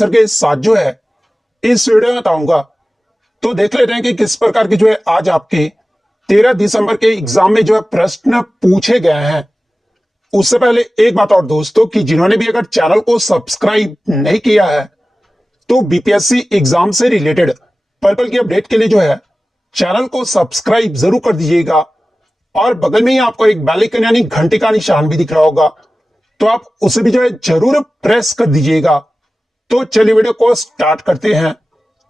Answer के साथ जो है इस वीडियो में बताऊंगा। तो देख लेते हैं कि किस प्रकार की जो है आज आपके 13 दिसंबर के एग्जाम में जो है प्रश्न पूछे गए हैं। उससे पहले एक बात और दोस्तों कि जिन्होंने भी अगर चैनल को सब्सक्राइब नहीं किया है तो बीपीएससी एग्जाम से रिलेटेड पल पल की अपडेट के लिए जो है चैनल को सब्सक्राइब जरूर कर दीजिएगा और बगल में ही आपको एक बेल आइकन यानी घंटे का निशान भी दिख रहा होगा, तो आप उसे भी जो है जरूर प्रेस कर दीजिएगा। तो चलिए वीडियो को स्टार्ट करते हैं।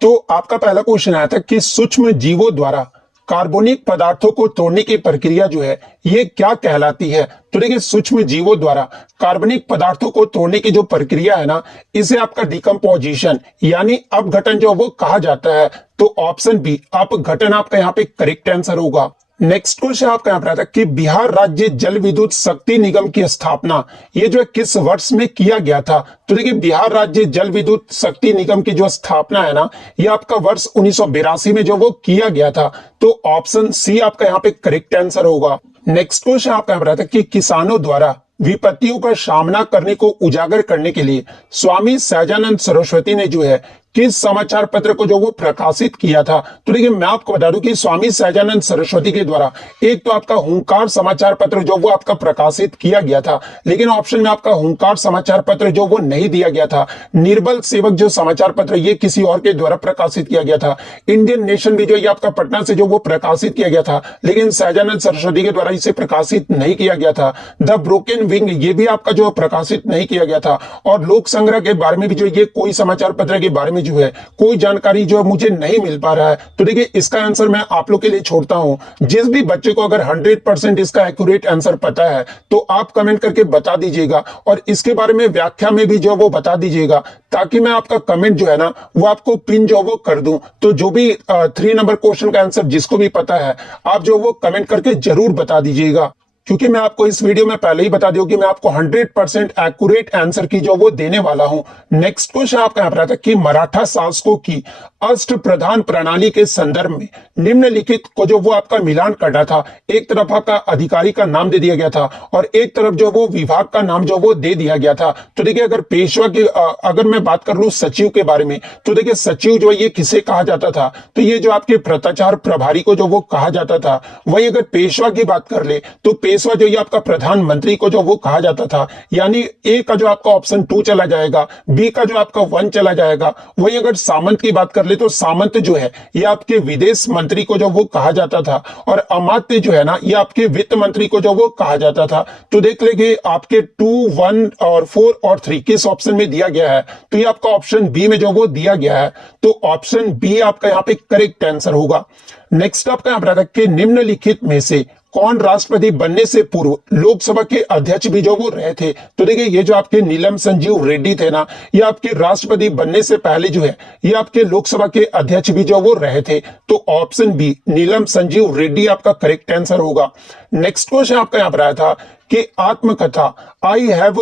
तो आपका पहला क्वेश्चन आया था कि सूक्ष्म जीवों द्वारा कार्बनिक पदार्थों को तोड़ने की प्रक्रिया जो है ये क्या कहलाती है। तो देखिए सूक्ष्म जीवों द्वारा कार्बनिक पदार्थों को तोड़ने की जो प्रक्रिया है ना, इसे आपका डिकम्पोजिशन यानी अपघटन जो वो कहा जाता है। तो ऑप्शन बी अपघटन आपका यहाँ पे करेक्ट आंसर होगा। नेक्स्ट क्वेश्चन आपका यहाँ पर आता है कि बिहार राज्य जल विद्युत शक्ति निगम की स्थापना ये जो है किस वर्ष में किया गया था। तो देखिए बिहार राज्य जल विद्युत शक्ति निगम की जो स्थापना है ना, ये आपका वर्ष 1982 में जो वो किया गया था। तो ऑप्शन सी आपका यहाँ पे करेक्ट आंसर होगा। नेक्स्ट क्वेश्चन आपका यहाँ पर आता है कि किसानों द्वारा विपत्तियों का सामना करने को उजागर करने के लिए स्वामी सहजानंद सरस्वती ने जो है किस समाचार पत्र को जो वो प्रकाशित किया था। तो देखिए मैं आपको बता दूं कि स्वामी सहजानंद सरस्वती के द्वारा एक तो आपका हुंकार समाचार पत्र जो वो आपका प्रकाशित किया गया था, लेकिन ऑप्शन में आपका हुंकार समाचार पत्र जो वो नहीं दिया गया था। निर्बल सेवक जो समाचार पत्र ये किसी और के द्वारा प्रकाशित किया गया था। इंडियन नेशन भी जो ये आपका पटना से जो वो प्रकाशित किया गया था, लेकिन सहजानंद सरस्वती के द्वारा इसे प्रकाशित नहीं किया गया था। द ब्रोकन विंग ये भी आपका जो प्रकाशित नहीं किया गया था। और लोक संग्रह के बारे में भी जो ये कोई समाचार पत्र के बारे में जो है कोई जानकारी जो मुझे नहीं मिल पा रहा है। तो देखिए इसका आंसर मैं आप लोग के लिए छोड़ता हूं। जिस भी बच्चे को अगर 100% इसका एक्यूरेट आंसर पता है तो आप कमेंट करके बता दीजिएगा और इसके बारे में व्याख्या में भी जो वो बता दीजिएगा, ताकि मैं आपका कमेंट जो है ना वो आपको पिन जो वो कर दूं। तो जो भी 3 नंबर क्वेश्चन का आंसर जिसको भी पता है आप जो वो कमेंट करके जरूर बता दीजिएगा, क्योंकि मैं आपको इस वीडियो में पहले ही बता दूं कि मैं आपको 100% एक्यूरेट आंसर की जो वो देने वाला हूं। नेक्स्ट क्वेश्चन आपका यहाँ पर आता है कि मराठा शासकों की अष्ट प्रधान प्रणाली के संदर्भ में निम्नलिखित को जो वो आपका मिलान करना था। एक तरफ आपका अधिकारी का नाम दे दिया गया था और एक तरफ जो वो विभाग का नाम जो वो दे दिया गया था। तो देखिए अगर पेशवा की अगर मैं बात कर लूं सचिव के बारे में, तो देखिए सचिव जो ये किसे कहा जाता था, तो ये जो आपके भ्रष्टाचार प्रभारी को जो वो कहा जाता था। वही अगर पेशवा की बात कर ले तो पेशवा जो ये आपका प्रधानमंत्री को जो वो कहा जाता था। यानी ए का जो आपका ऑप्शन 2 चला जाएगा, बी का जो आपका 1 चला जाएगा। वही अगर सामंत की बात कर ले तो सामंत जो है ये आपके विदेश मंत्री को जो वो कहा जाता था और अमात्य जो है ना ये आपके वित्त मंत्री को जो वो कहा जाता था। तो देख लेंगे आपके 2, 1 और 4 और 3 किस ऑप्शन में दिया गया है, तो ये आपका ऑप्शन बी में जो वो दिया गया है। तो ऑप्शन बी आपका यहाँ पे करेक्ट आंसर होगा। नेक्स्ट आपका यहाँ पर आता है कि निम्नलिखित में से कौन राष्ट्रपति बनने से पूर्व लोकसभा के अध्यक्ष भी जो वो रहे थे। तो देखिए ये जो आपके नीलम संजीव रेड्डी थे ना, ये आपके राष्ट्रपति बनने से पहले जो है ये आपके लोकसभा के अध्यक्ष भी जो वो रहे थे। तो ऑप्शन बी नीलम संजीव रेड्डी आपका करेक्ट आंसर होगा। नेक्स्ट क्वेश्चन आपका यहाँ पर आया था कि आत्मकथा आई हैव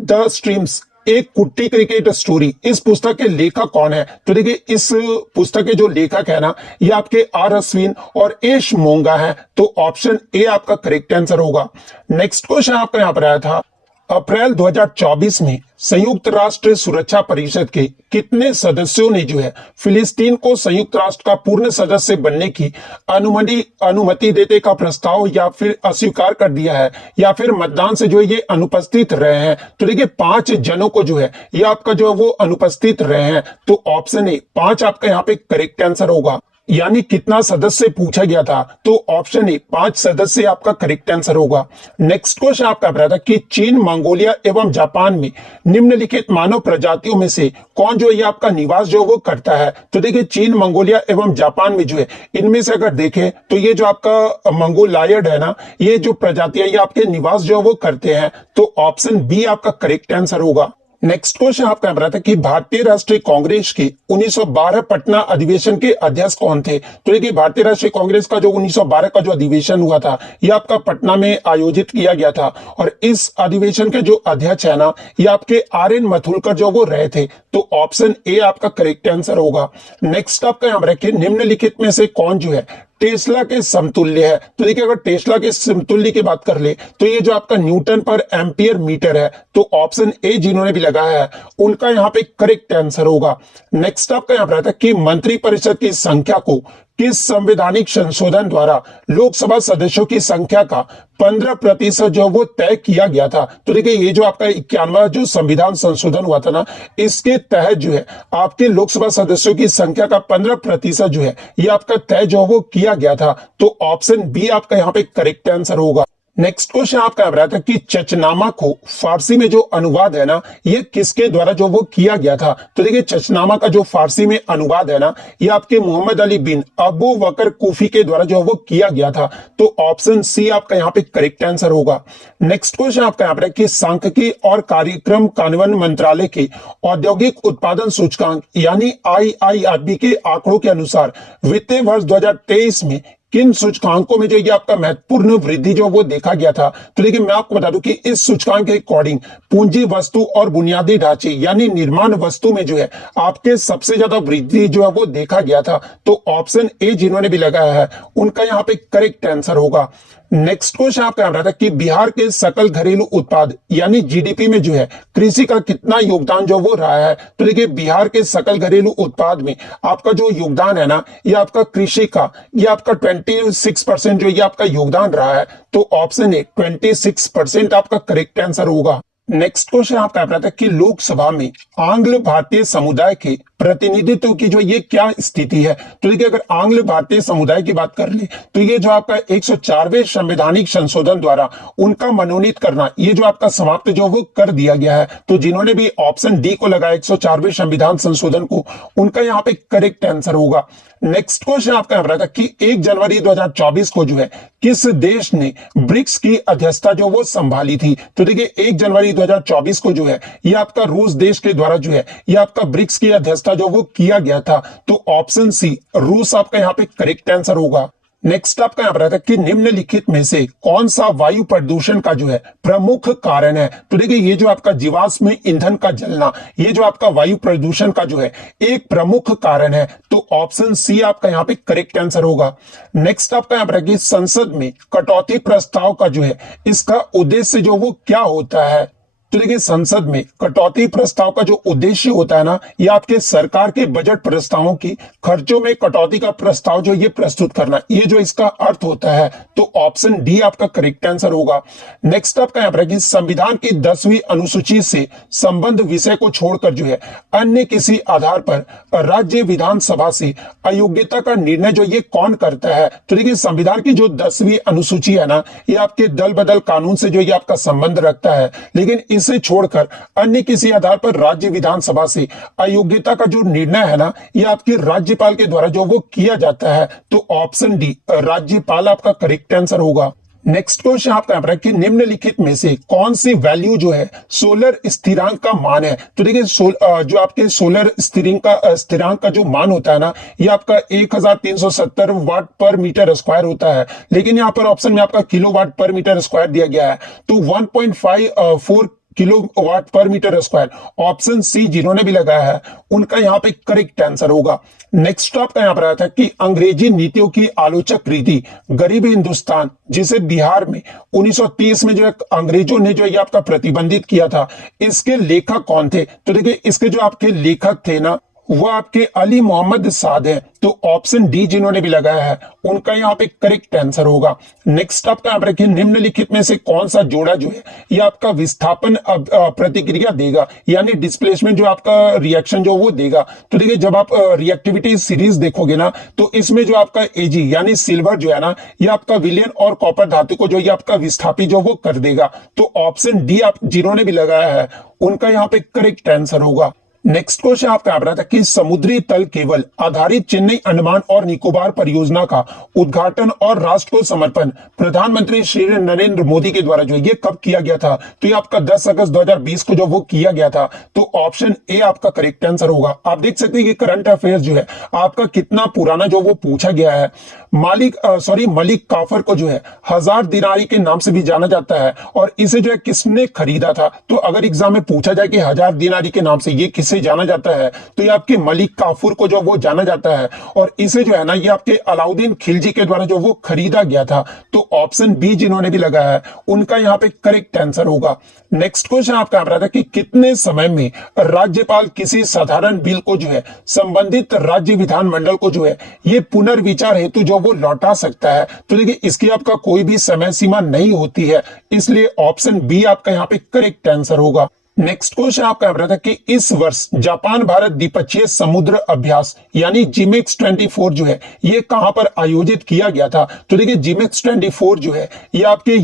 द स्ट्रीम्स एक कुट्टी क्रिकेट स्टोरी, इस पुस्तक के लेखक कौन है। तो देखिए इस पुस्तक के जो लेखक है ना ये आपके आर अश्विन और एश मोंगा है। तो ऑप्शन ए आपका करेक्ट आंसर होगा। नेक्स्ट क्वेश्चन आपका यहाँ पर आया था अप्रैल 2024 में संयुक्त राष्ट्र सुरक्षा परिषद के कितने सदस्यों ने जो है फिलिस्तीन को संयुक्त राष्ट्र का पूर्ण सदस्य बनने की अनुमति देने का प्रस्ताव या फिर अस्वीकार कर दिया है, या फिर मतदान से जो है ये अनुपस्थित रहे हैं। तो देखिए 5 जनों को जो है ये आपका जो है वो अनुपस्थित रहे हैं। तो ऑप्शन ए 5 आपका यहाँ पे करेक्ट आंसर होगा। यानी कितना सदस्य पूछा गया था, तो ऑप्शन ए 5 सदस्य आपका करेक्ट आंसर होगा। नेक्स्ट क्वेश्चन आपका बताया था कि चीन, मंगोलिया एवं जापान में निम्नलिखित मानव प्रजातियों में से कौन जो ये आपका निवास जो वो करता है। तो देखिए चीन, मंगोलिया एवं जापान में जो है इनमें से अगर देखें तो ये जो आपका मंगोलायड है ना, ये जो प्रजातियां ये आपके निवास जो वो करते हैं। तो ऑप्शन बी आपका करेक्ट आंसर होगा। नेक्स्ट क्वेश्चन आपका बताया था कि भारतीय राष्ट्रीय कांग्रेस के 1912 पटना अधिवेशन के अध्यक्ष कौन थे। तो देखिए भारतीय राष्ट्रीय कांग्रेस का जो 1912 का जो अधिवेशन हुआ था ये आपका पटना में आयोजित किया गया था और इस अधिवेशन के जो अध्यक्ष है ना ये आपके आर.एन. मथुरकर जो वो रहे थे। तो ऑप्शन ए आपका करेक्ट आंसर होगा। नेक्स्ट आपका यहाँ पर निम्नलिखित में से कौन जो है टेस्ला के समतुल्य है। तो देखिए अगर टेस्ला के समतुल्य की बात कर ले तो ये जो आपका न्यूटन पर एम्पियर मीटर है, तो ऑप्शन ए जिन्होंने भी लगाया है उनका यहाँ पे करेक्ट आंसर होगा। नेक्स्ट आपका यहाँ पर आता है कि मंत्रिपरिषद की संख्या को किस संवैधानिक संशोधन द्वारा लोकसभा सदस्यों की संख्या का 15% जो वो तय किया गया था। तो देखिए ये जो आपका 91वां जो संविधान संशोधन हुआ था ना, इसके तहत जो है आपके लोकसभा सदस्यों की संख्या का 15% जो है ये आपका तय जो वो किया गया था। तो ऑप्शन बी आपका यहाँ पे करेक्ट आंसर होगा। नेक्स्ट क्वेश्चन आपका आ रहा था कि चचनामा को फारसी में जो अनुवाद है ना, ये किसके द्वारा जो वो किया गया था। तो देखिए चचनामा का जो फारसी में अनुवाद है ना, ये आपके मोहम्मद अली बिन अबू बकर कूफी के द्वारा जो वो किया गया था। तो ऑप्शन सी आपका यहाँ पे करेक्ट आंसर होगा। नेक्स्ट क्वेश्चन आपका यहाँ पर है कि सांख्यिकी और कार्यक्रम कार्यान्वयन मंत्रालय के औद्योगिक उत्पादन सूचकांक यानी IIRB के आंकड़ों के अनुसार वित्तीय वर्ष 2023 में किन सूचकांकों में जो ये आपका महत्वपूर्ण वृद्धि जो वो देखा गया था। तो देखिए मैं आपको बता दूं कि इस सूचकांक के अकॉर्डिंग पूंजी वस्तु और बुनियादी ढांचे यानी निर्माण वस्तु में जो है आपके सबसे ज्यादा वृद्धि जो है वो देखा गया था। तो ऑप्शन ए जिन्होंने भी लगाया है उनका यहाँ पे करेक्ट आंसर होगा। नेक्स्ट क्वेश्चन आपका आ रहा था कि बिहार के सकल घरेलू उत्पाद यानी जीडीपी में जो है कृषि का कितना योगदान जो वो रहा है। तो देखिए बिहार के सकल घरेलू उत्पाद में आपका जो योगदान है ना, ये आपका कृषि का ये आपका 26% जो ये आपका योगदान रहा है। तो ऑप्शन ए 26% आपका करेक्ट आंसर होगा। नेक्स्ट क्वेश्चन आपका आता है कि लोकसभा में आंग्ल भारतीय समुदाय के प्रतिनिधित्व की जो ये क्या स्थिति है। तो देखिए अगर आंग्ल भारतीय समुदाय की बात कर ले तो ये जो आपका 104वें संवैधानिक संशोधन द्वारा उनका मनोनीत करना ये जो आपका समाप्त जो वो कर दिया गया है। तो जिन्होंने भी ऑप्शन डी को लगाया 104वें संविधान संशोधन को, उनका यहाँ पे करेक्ट आंसर होगा। नेक्स्ट क्वेश्चन आपका यहाँ था कि 1 जनवरी 2024 को जो है किस देश ने ब्रिक्स की अध्यक्षता जो वो संभाली थी। तो देखिए 1 जनवरी 2024 को जो है ये आपका रूस देश के द्वारा जो है ये आपका ब्रिक्स की अध्यक्षता जो वो किया गया था। तो ऑप्शन सी रूस आपका यहाँ पे करेक्ट आंसर होगा। नेक्स्ट आपका यहाँ पर आता है कि निम्नलिखित में से कौन सा वायु प्रदूषण का जो है प्रमुख कारण है। तो देखिए ये जो आपका जीवाश्म ईंधन का जलना ये जो आपका वायु प्रदूषण का जो है एक प्रमुख कारण है। तो ऑप्शन सी आपका यहाँ पे करेक्ट आंसर होगा। नेक्स्ट आपका यहाँ पर कि संसद में कटौती प्रस्ताव का जो है इसका उद्देश्य जो वो क्या होता है। तो देखिए संसद में कटौती प्रस्ताव का जो उद्देश्य होता है ना, ये आपके सरकार के बजट प्रस्तावों की खर्चों में कटौती का प्रस्ताव जो ये प्रस्तुत करना, ये जो इसका अर्थ होता है। तो ऑप्शन डी आपका करेक्ट आंसर होगा। नेक्स्ट आपका यहाँ पर कि संविधान की 10वीं अनुसूची से संबंध विषय को छोड़कर जो है अन्य किसी आधार पर राज्य विधानसभा से अयोग्यता का निर्णय जो ये कौन करता है। तो देखिए संविधान की जो 10वीं अनुसूची है ना, ये आपके दल बदल कानून से जो ये आपका संबंध रखता है, लेकिन इसे छोड़कर अन्य किसी आधार पर राज्य विधानसभा से अयोग्यता का जो निर्णय है ना, ये आपके राज्यपाल के द्वारा जो वो किया जाता है। तो ऑप्शन डी राज्यपाल आपका करेक्ट आंसर होगा। नेक्स्ट क्वेश्चन आपका यहाँ पर कि निम्नलिखित में से कौन सी वैल्यू जो है सोलर स्थिरांक का मान है। तो देखिए जो आपके सोलर स्थिरांक का जो मान होता है ना, ये आपका 1370 वाट पर मीटर स्क्वायर होता है, लेकिन यहाँ पर ऑप्शन में आपका किलो वाट पर मीटर स्क्वायर दिया गया है। तो 1.54 किलोवाट पर मीटर स्क्वायर ऑप्शन सी जिन्होंने भी लगाया है उनका यहाँ पे करेक्ट आंसर होगा। नेक्स्ट आपका यहाँ पर आया था कि अंग्रेजी नीतियों की आलोचक रीति गरीब हिंदुस्तान, जिसे बिहार में 1930 में जो है अंग्रेजों ने जो ये आपका प्रतिबंधित किया था, इसके लेखक कौन थे। तो देखिए इसके जो आपके लेखक थे ना, वो आपके अली मोहम्मद साद है। तो ऑप्शन डी जिन्होंने भी लगाया है उनका यहाँ पे करेक्ट आंसर होगा। नेक्स्ट आपका यहाँ पर रखिए निम्नलिखित में से कौन सा जोड़ा जो है ये आपका विस्थापन प्रतिक्रिया देगा, यानी डिस्प्लेसमेंट जो आपका रिएक्शन जो वो देगा। तो देखिए जब आप रिएक्टिविटी सीरीज देखोगे ना, तो इसमें जो आपका एजी यानी सिल्वर जो है ना, ये आपका विलियन और कॉपर धातु को जो ये आपका विस्थापित जो वो कर देगा। तो ऑप्शन डी आप जिन्होंने भी लगाया है उनका यहाँ पे करेक्ट आंसर होगा। नेक्स्ट क्वेश्चन आपका आ रहा था कि समुद्री तल केबल आधारित चेन्नई अंडमान और निकोबार परियोजना का उद्घाटन और राष्ट्र को समर्पण प्रधानमंत्री श्री नरेंद्र मोदी के द्वारा जो ये कब किया गया था। तो ये आपका 10 अगस्त 2020 को जो वो किया गया था। तो ऑप्शन ए आपका करेक्ट आंसर होगा। आप देख सकते हैं कि करंट अफेयर्स जो है आपका कितना पुराना जो वो पूछा गया है। मलिक काफर को जो है 1000 दिनारी के नाम से भी जाना जाता है, और इसे जो है किसने खरीदा था। तो अगर एग्जाम में पूछा जाए कि 1000 दिनारी के नाम से ये किस इसे जाना जाता है, तो ये आपके मलिक काफूर को जो वो जाना जाता है, और इसे जो है ना ये आपके अलाउद्दीन खिलजी के द्वारा जो वो खरीदा गया था। तो ऑप्शन बी जिन्होंने भी लगाया है उनका यहाँ पे करेक्ट आंसर होगा। नेक्स्ट क्वेश्चन आपका आ रहा था कि कितने समय में राज्यपाल किसी साधारण बिल को जो है संबंधित राज्य विधानमंडल को जो है ये पुनर्विचार हेतु जो वो लौटा सकता है। तो देखिए इसकी आपका कोई भी समय सीमा नहीं होती है, इसलिए ऑप्शन बी आपका यहाँ पे करेक्ट आंसर होगा। नेक्स्ट क्वेश्चन आपका आ रहा था कि इस वर्ष जापान भारत द्विपक्षीय समुद्र अभ्यास यानी जिमेक्स 24 जो है ये कहां पर आयोजित किया गया था। तो देखिए जिमेक्स 24 जो है ये आपके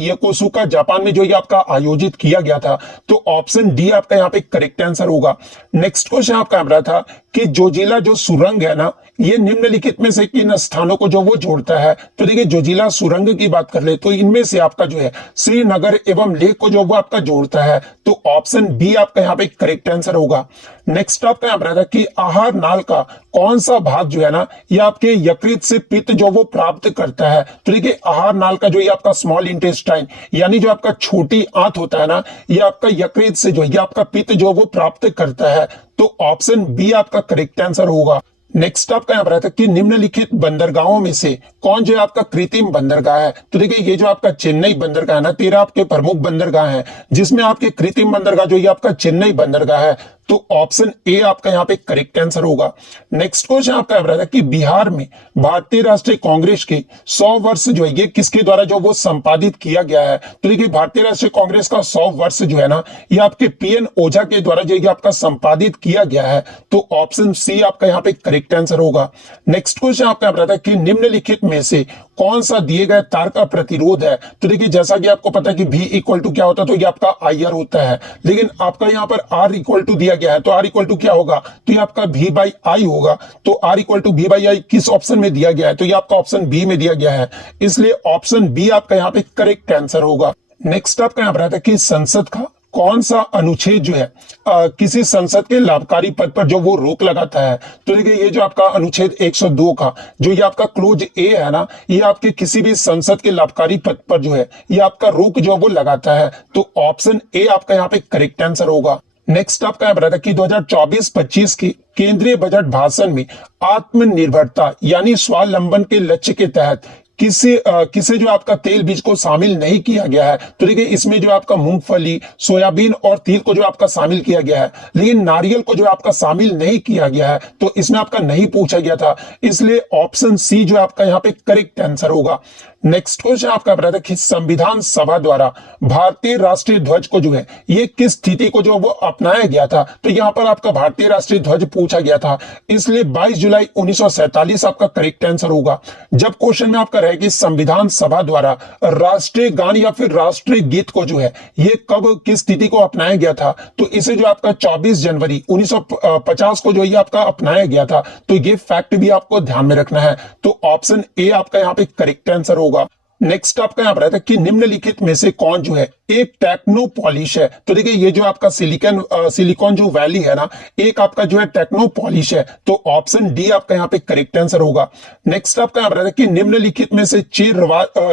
योकोसुका जापान में जो ये आपका आयोजित किया गया था। तो ऑप्शन डी आपका यहाँ पे करेक्ट आंसर होगा। नेक्स्ट क्वेश्चन आपका आ रहा था कि जोजिला जो सुरंग है ना ये निम्नलिखित में से किन स्थानों को जो वो जोड़ता है। तो देखिए जोजिला सुरंग की बात कर ले तो इनमें से आपका जो है श्रीनगर एवं लेह को जो वो आपका जोड़ता है। तो ऑप्शन बी आपका यहाँ पे करेक्ट आंसर होगा। नेक्स्ट आपका यहाँ पर कि आहार नाल का कौन सा भाग जो है ना ये आपके यकृत से पित्त जो वो प्राप्त करता है। तो देखिए आहार नाल का जो ये आपका स्मॉल इंटेस्टाइन यानी जो आपका छोटी आंत होता है ना ये आपका यकृत से जो ये आपका पित्त जो वो प्राप्त करता है। तो ऑप्शन बी आपका करेक्ट आंसर होगा। नेक्स्ट आपका यहाँ पर आता है कि निम्नलिखित बंदरगाहों में से कौन जो है आपका कृत्रिम बंदरगाह है। तो देखिए ये जो आपका चेन्नई बंदरगाह है ना 13 आपके प्रमुख बंदरगाह हैं जिसमें आपके कृत्रिम बंदरगाह जो ये आपका चेन्नई बंदरगाह है। तो ऑप्शन ए आपका यहाँ पे करेक्ट आंसर होगा। नेक्स्ट क्वेश्चन आपका आ रहा था कि बिहार में भारतीय राष्ट्रीय कांग्रेस के 100 वर्ष जो है ये किसके द्वारा जो वो संपादित किया गया है। तो देखिए भारतीय राष्ट्रीय कांग्रेस का 100 वर्ष जो है ना ये आपके पीएन ओझा के द्वारा जो ये आपका संपादित किया गया है। तो ऑप्शन सी आपका यहाँ पे करेक्ट आंसर होगा। नेक्स्ट क्वेश्चन आपका आ रहा था कि निम्नलिखित में से कौन सा दिए गए तार का प्रतिरोध है। तो देखिए जैसा कि आपको पता है कि V इक्वल टू क्या होता है तो ये आपका IR होता है, लेकिन आपका यहाँ पर R इक्वल टू दिया गया है तो R इक्वल टू क्या होगा तो ये आपका V बाई I होगा। तो R equal to V by I किस ऑप्शन में दिया गया है तो ये आपका ऑप्शन बी में दिया गया है, इसलिए ऑप्शन बी आपका यहाँ पे करेक्ट आंसर होगा। नेक्स्ट आपका यहाँ पर आता है कि संसद का कौन सा अनुच्छेद जो है किसी संसद के लाभकारी पद पर जो वो रोक लगाता है। तो देखिए ये जो आपका अनुच्छेद 102 का जो ये आपका क्लोज ए है ना ये आपके किसी भी संसद के लाभकारी पद पर जो है ये आपका रोक जो वो लगाता है। तो ऑप्शन ए आपका यहाँ पे करेक्ट आंसर होगा। नेक्स्ट आपका यहाँ पर कि 2024-25 के केंद्रीय बजट भाषण में आत्मनिर्भरता यानी स्वावलंबन के लक्ष्य के तहत किसे जो आपका तेल बीज को शामिल नहीं किया गया है। तो देखिए इसमें जो आपका मूंगफली सोयाबीन और तिल को जो आपका शामिल किया गया है, लेकिन नारियल को जो आपका शामिल नहीं किया गया है। तो इसमें आपका नहीं पूछा गया था, इसलिए ऑप्शन सी जो आपका यहाँ पे करेक्ट आंसर होगा। नेक्स्ट क्वेश्चन आपका बता था कि संविधान सभा द्वारा भारतीय राष्ट्रीय ध्वज को जो है ये किस स्थिति को जो वो अपनाया गया था। तो यहाँ पर आपका भारतीय राष्ट्रीय ध्वज पूछा गया था, इसलिए 22 जुलाई 1947 आपका करेक्ट आंसर होगा। जब क्वेश्चन में आपका कि संविधान सभा द्वारा राष्ट्रीय गान या फिर राष्ट्रीय गीत को जो है ये कब किस स्थिति को अपनाया गया था, तो इसे जो आपका 24 जनवरी 1950 को जो ये आपका अपनाया गया था। तो ये फैक्ट भी आपको ध्यान में रखना है। तो ऑप्शन ए आपका यहाँ पे करेक्ट आंसर होगा। नेक्स्ट आपका यहाँ पर आता है कि निम्नलिखित में से कौन जो है एक टेक्नो पॉलिश है। तो देखिए ये जो आपका सिलिकॉन जो वैली है ना एक आपका जो है टेक्नो पॉलिश है। तो ऑप्शन डी आपका यहाँ पे करेक्ट आंसर होगा। नेक्स्ट आपका यहाँ पर आता है कि निम्नलिखित में से चेर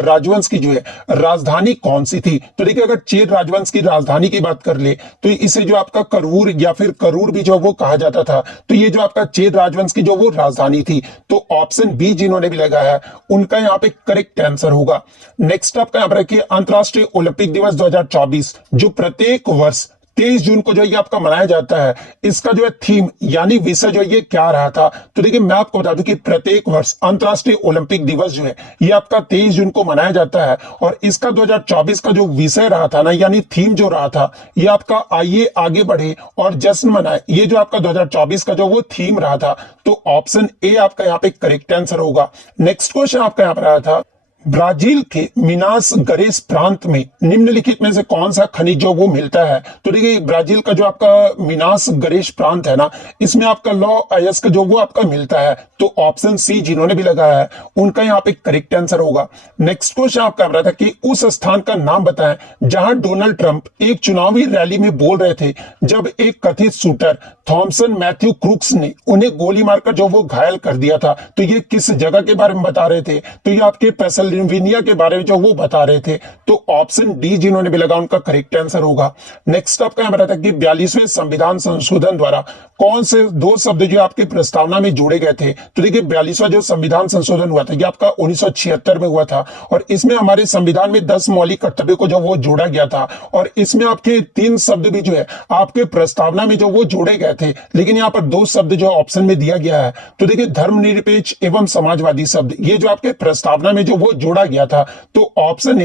राजवंश की जो है राजधानी कौन सी थी। तो देखिए अगर चेर राजवंश की राजधानी की बात कर ले तो इसे जो आपका करूर या फिर करूर भी जो वो कहा जाता था। तो ये जो आपका चेर राजवंश की जो वो राजधानी थी। तो ऑप्शन बी जिन्होंने भी लगाया है उनका यहाँ पे करेक्ट आंसर होगा। नेक्स्ट आपका यहाँ पर कि अंतरराष्ट्रीय ओलंपिक दिवस 2024 जो प्रत्येक वर्ष 23 जून को जो ये आपका मनाया जाता है, इसका जो है थीम यानी विषय जो ये क्या रहा था। तो देखिए मैं आपको बता दूं कि प्रत्येक वर्ष अंतरराष्ट्रीय ओलंपिक दिवस जो है ये आपका 23 जून को मनाया जाता है, और इसका 2024 का जो विषय रहा था ना यानी थीम जो रहा था ये आपका आइए आगे बढ़े और जश्न मनाए। ये जो आपका 2024 का जो वो थीम रहा था। तो ऑप्शन ए आपका यहाँ पे करेक्ट आंसर होगा। नेक्स्ट क्वेश्चन आपका यहाँ पर आया था ब्राजील के मिनास गरेस प्रांत में निम्नलिखित में से कौन सा खनिज जो वो मिलता है। तो देखिए ब्राजील का जो आपका मिनास गरेस प्रांत है ना इसमें आपका लॉ अयस्क का जो वो आपका मिलता है। तो ऑप्शन सी जिन्होंने भी लगाया है उनका यहाँ पे करेक्ट आंसर होगा। नेक्स्ट क्वेश्चन आपका रहा था कि उस स्थान का नाम बताएं जहां डोनाल्ड ट्रंप एक चुनावी रैली में बोल रहे थे जब एक कथित शूटर थॉमसन मैथ्यू क्रूक्स ने उन्हें गोली मारकर जो वो घायल कर दिया था। तो ये किस जगह के बारे में बता रहे थे। तो ये आपके स्लोवेनिया के बारे में जो वो बता रहे थे, तो ऑप्शन डी जिन्होंने भी लगा उनका करेक्ट आंसर होगा। नेक्स्ट आपका यहाँ रहा था कि 42वें संविधान संशोधन द्वारा कौन से दो शब्द जो आपके प्रस्तावना में जोड़े गए थे। तो देखिए 42वां जो संविधान संशोधन हुआ था ये आपका 1976 में हुआ था, और इसमें हमारे संविधान में 10 मौलिक कर्तव्यों को जो वो जोड़ा गया था, और इसमें आपके 3 शब्द भी जो है आपके प्रस्तावना में जो वो जोड़े गए थे, लेकिन यहाँ पर 2 शब्द जो ऑप्शन में दिया गया है। तो देखिए धर्मनिरपेक्ष एवं समाजवादी शब्द ये जो आपके प्रस्तावना में जो वो जोड़ा गया था, तो ऑप्शन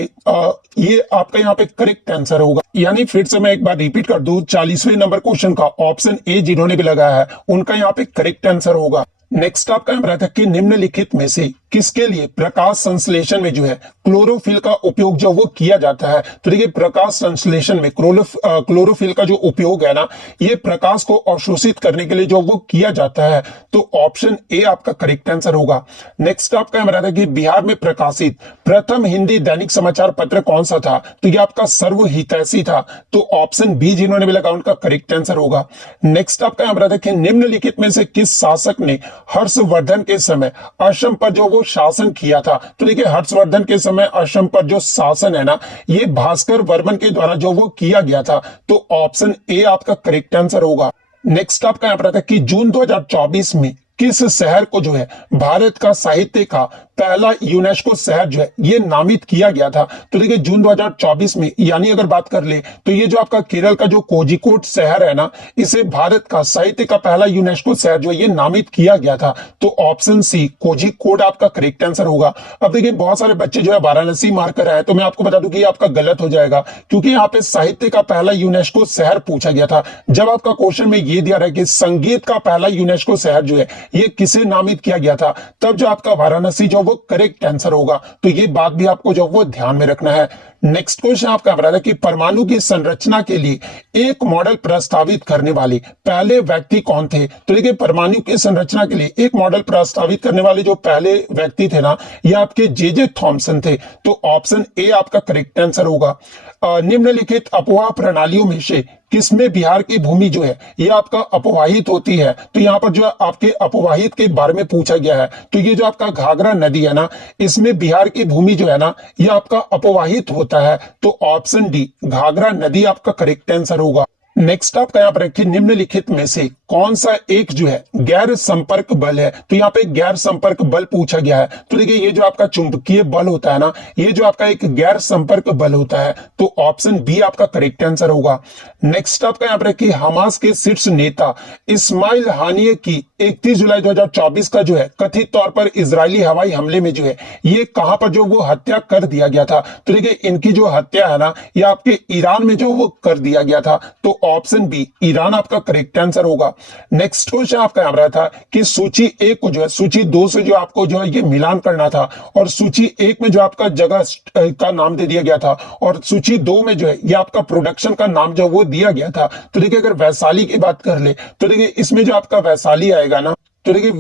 ये आपका यहाँ पे करेक्ट आंसर होगा। यानी फिर से मैं एक बार रिपीट कर दूं, 40वें नंबर क्वेश्चन का ऑप्शन ए जिन्होंने भी लगाया है उनका यहाँ पे करेक्ट आंसर होगा। नेक्स्ट आपका यहाँ रहा था कि निम्नलिखित में से किसके लिए प्रकाश संश्लेषण में जो है क्लोरोफिल का उपयोग जो वो किया जाता है। तो देखिए प्रकाश संश्लेषण में क्लोरोफिल का जो उपयोग है ना, ये प्रकाश को अवशोषित करने के लिए जो वो किया जाता है, तो ऑप्शन ए आपका करेक्ट आंसर होगा। नेक्स्ट आपका यहाँ रहा था कि बिहार में प्रकाशित प्रथम हिंदी दैनिक समाचार पत्र कौन सा था। तो ये आपका सर्वहितैषी था, तो ऑप्शन बी जिन्होंने भी लगा उनका करेक्ट आंसर होगा। नेक्स्ट आपका यहाँ रहा था कि निम्नलिखित में से किस शासक ने हर्षवर्धन के समय असम पर जो वो शासन किया था। तो देखिए हर्षवर्धन के समय असम पर जो शासन है ना, ये भास्कर वर्मन के द्वारा जो वो किया गया था, तो ऑप्शन ए आपका करेक्ट आंसर होगा। नेक्स्ट आपका यहाँ पर था कि जून 2024 में किस शहर को जो है भारत का साहित्य का पहला यूनेस्को शहर जो है ये नामित किया गया था। तो देखिए जून 2024 में, यानी अगर बात कर ले तो ये जो आपका केरल का जो कोझिकोड शहर है ना, इसे भारत का साहित्य का पहला यूनेस्को शहर जो है ये नामित किया गया था, तो ऑप्शन सी कोझिकोड आपका करेक्ट आंसर होगा। अब देखिए बहुत सारे बच्चे जो है वाराणसी मार्क कर रहे हैं, तो मैं आपको बता दूं कि आपका गलत हो जाएगा, क्योंकि यहाँ पे साहित्य का पहला यूनेस्को शहर पूछा गया था। जब आपका क्वेश्चन में ये दिया रहा है कि संगीत का पहला यूनेस्को शहर जो है ये किसे नामित किया गया था, तब जो आपका वाराणसी जो वो करेक्ट आंसर होगा। तो ये बात भी आपको जो वो ध्यान में रखना है। नेक्स्ट क्वेश्चन आपका बता रहा है कि परमाणु की संरचना के लिए एक मॉडल प्रस्तावित करने वाले पहले व्यक्ति कौन थे। तो देखिए परमाणु की संरचना के लिए एक मॉडल प्रस्तावित करने वाले जो पहले व्यक्ति थे ना, ये आपके जे थॉमसन थे, तो ऑप्शन ए आपका करेक्ट आंसर होगा। निम्नलिखित अपवाह प्रणालियों में से किसमें बिहार की भूमि जो है ये आपका अपवाहित होती है। तो यहाँ पर जो आपके अपवाहित के बारे में पूछा गया है, तो ये जो आपका घाघरा नदी है ना, इसमें बिहार की भूमि जो है ना ये आपका अपवाहित होता है, तो ऑप्शन डी घाघरा नदी आपका करेक्ट आंसर होगा। नेक्स्ट आपका यहाँ पर रखिए निम्नलिखित में से कौन सा एक जो है गैर संपर्क बल है। तो यहाँ पे गैर संपर्क बल पूछा गया है। तो देखिए ये जो आपका चुंबकीय बल होता है ना, ये जो आपका एक गैर संपर्क बल होता है, तो ऑप्शन बी आपका करेक्ट आंसर होगा। नेक्स्ट आपका यहाँ पर रखिए हमास के शीर्ष नेता इस्माइल हानिये की 31 जुलाई 2024 का जो है कथित तौर पर इजरायली हवाई हमले में जो है ये कहां पर जो वो हत्या कर दिया गया था। तो देखिए इनकी जो हत्या है ना, ये आपके ईरान में जो वो कर दिया गया था, तो ऑप्शन बी ईरान आपका करेक्ट आंसर होगा। नेक्स्ट क्वेश्चन आपका यहाँ रहा था कि सूची 1 को जो है सूची 2 से जो आपको जो है ये मिलान करना था, और सूची 1 में जो आपका जगह का नाम दे दिया गया था, और सूची 2 में जो है ये आपका प्रोडक्शन का नाम जो वो दिया गया था। तो देखिए अगर वैशाली की बात कर ले तो देखिए इसमें जो आपका वैशाली आएगा ना, तो देखिए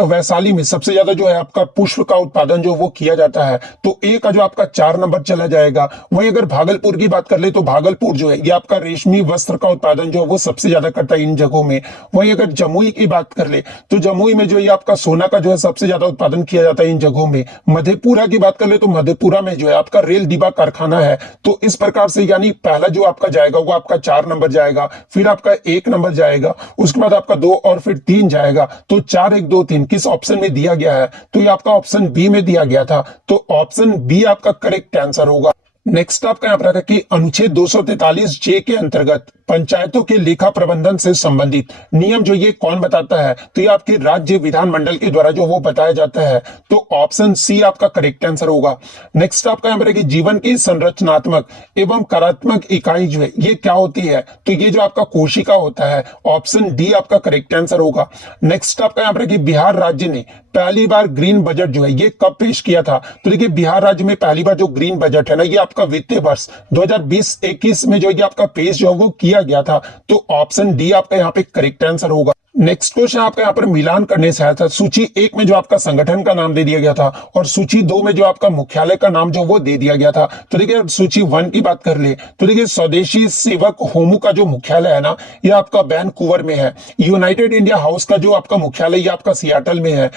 वैशाली में सबसे ज्यादा जो है आपका पुष्प का उत्पादन जो वो किया जाता है, तो ए का जो आपका 4 नंबर चला जाएगा। वहीं अगर भागलपुर की बात कर ले तो भागलपुर जो है ये आपका रेशमी वस्त्र का उत्पादन जो वो सबसे ज्यादा करता है इन जगहों में। वहीं अगर जमुई की बात कर ले तो जमुई में जो ये आपका सोना का जो है सबसे ज्यादा उत्पादन किया जाता है इन जगहों में। मधेपुरा की बात कर ले तो मधेपुरा में जो है आपका रेल डिब्बा कारखाना है। तो इस प्रकार से यानी पहला जो आपका जाएगा वो आपका 4 नंबर जाएगा, फिर आपका 1 नंबर जाएगा, उसके बाद आपका 2 और फिर 3 जाएगा। तो 4 1 2 3 किस ऑप्शन में दिया गया है, तो ये आपका ऑप्शन बी में दिया गया था, तो ऑप्शन बी आपका करेक्ट आंसर होगा। नेक्स्ट आपका यहाँ पर था कि अनुच्छेद 243 जे के अंतर्गत पंचायतों के लेखा प्रबंधन से संबंधित नियम जो ये कौन बताता है, तो ये आपके राज्य विधानमंडल के द्वारा जो वो बताया जाता है, तो ऑप्शन सी आपका करेक्ट आंसर होगा। नेक्स्ट आपका यहाँ पर कि जीवन की संरचनात्मक एवं कार्यात्मक इकाई जो है ये क्या होती है, तो ये जो आपका कोशिका होता है, ऑप्शन डी आपका करेक्ट आंसर होगा। नेक्स्ट आपका यहाँ पर कि बिहार राज्य ने पहली बार ग्रीन बजट जो है ये कब पेश किया था, तो देखिए बिहार राज्य में पहली बार जो ग्रीन बजट है ना, ये आपका वित्तीय वर्ष 2020-21 में जो ये आपका पेश जो वो किया गया था, तो ऑप्शन डी आपका यहाँ पे करेक्ट आंसर होगा। नेक्स्ट क्वेश्चन आपका यहाँ पर मिलान करने से आया था। सूची 1 में जो आपका संगठन का नाम दे दिया गया था और सूची 2 में जो आपका मुख्यालय का नाम जो वो दे दिया गया था। तो देखिए सूची 1 की बात कर ले तो देखिए स्वदेशी सेवक होमू का जो मुख्यालय है ना, ये आपका वैनकूवर में है। यूनाइटेड इंडिया हाउस का जो आपका मुख्यालय ये आपका सियाटल में है।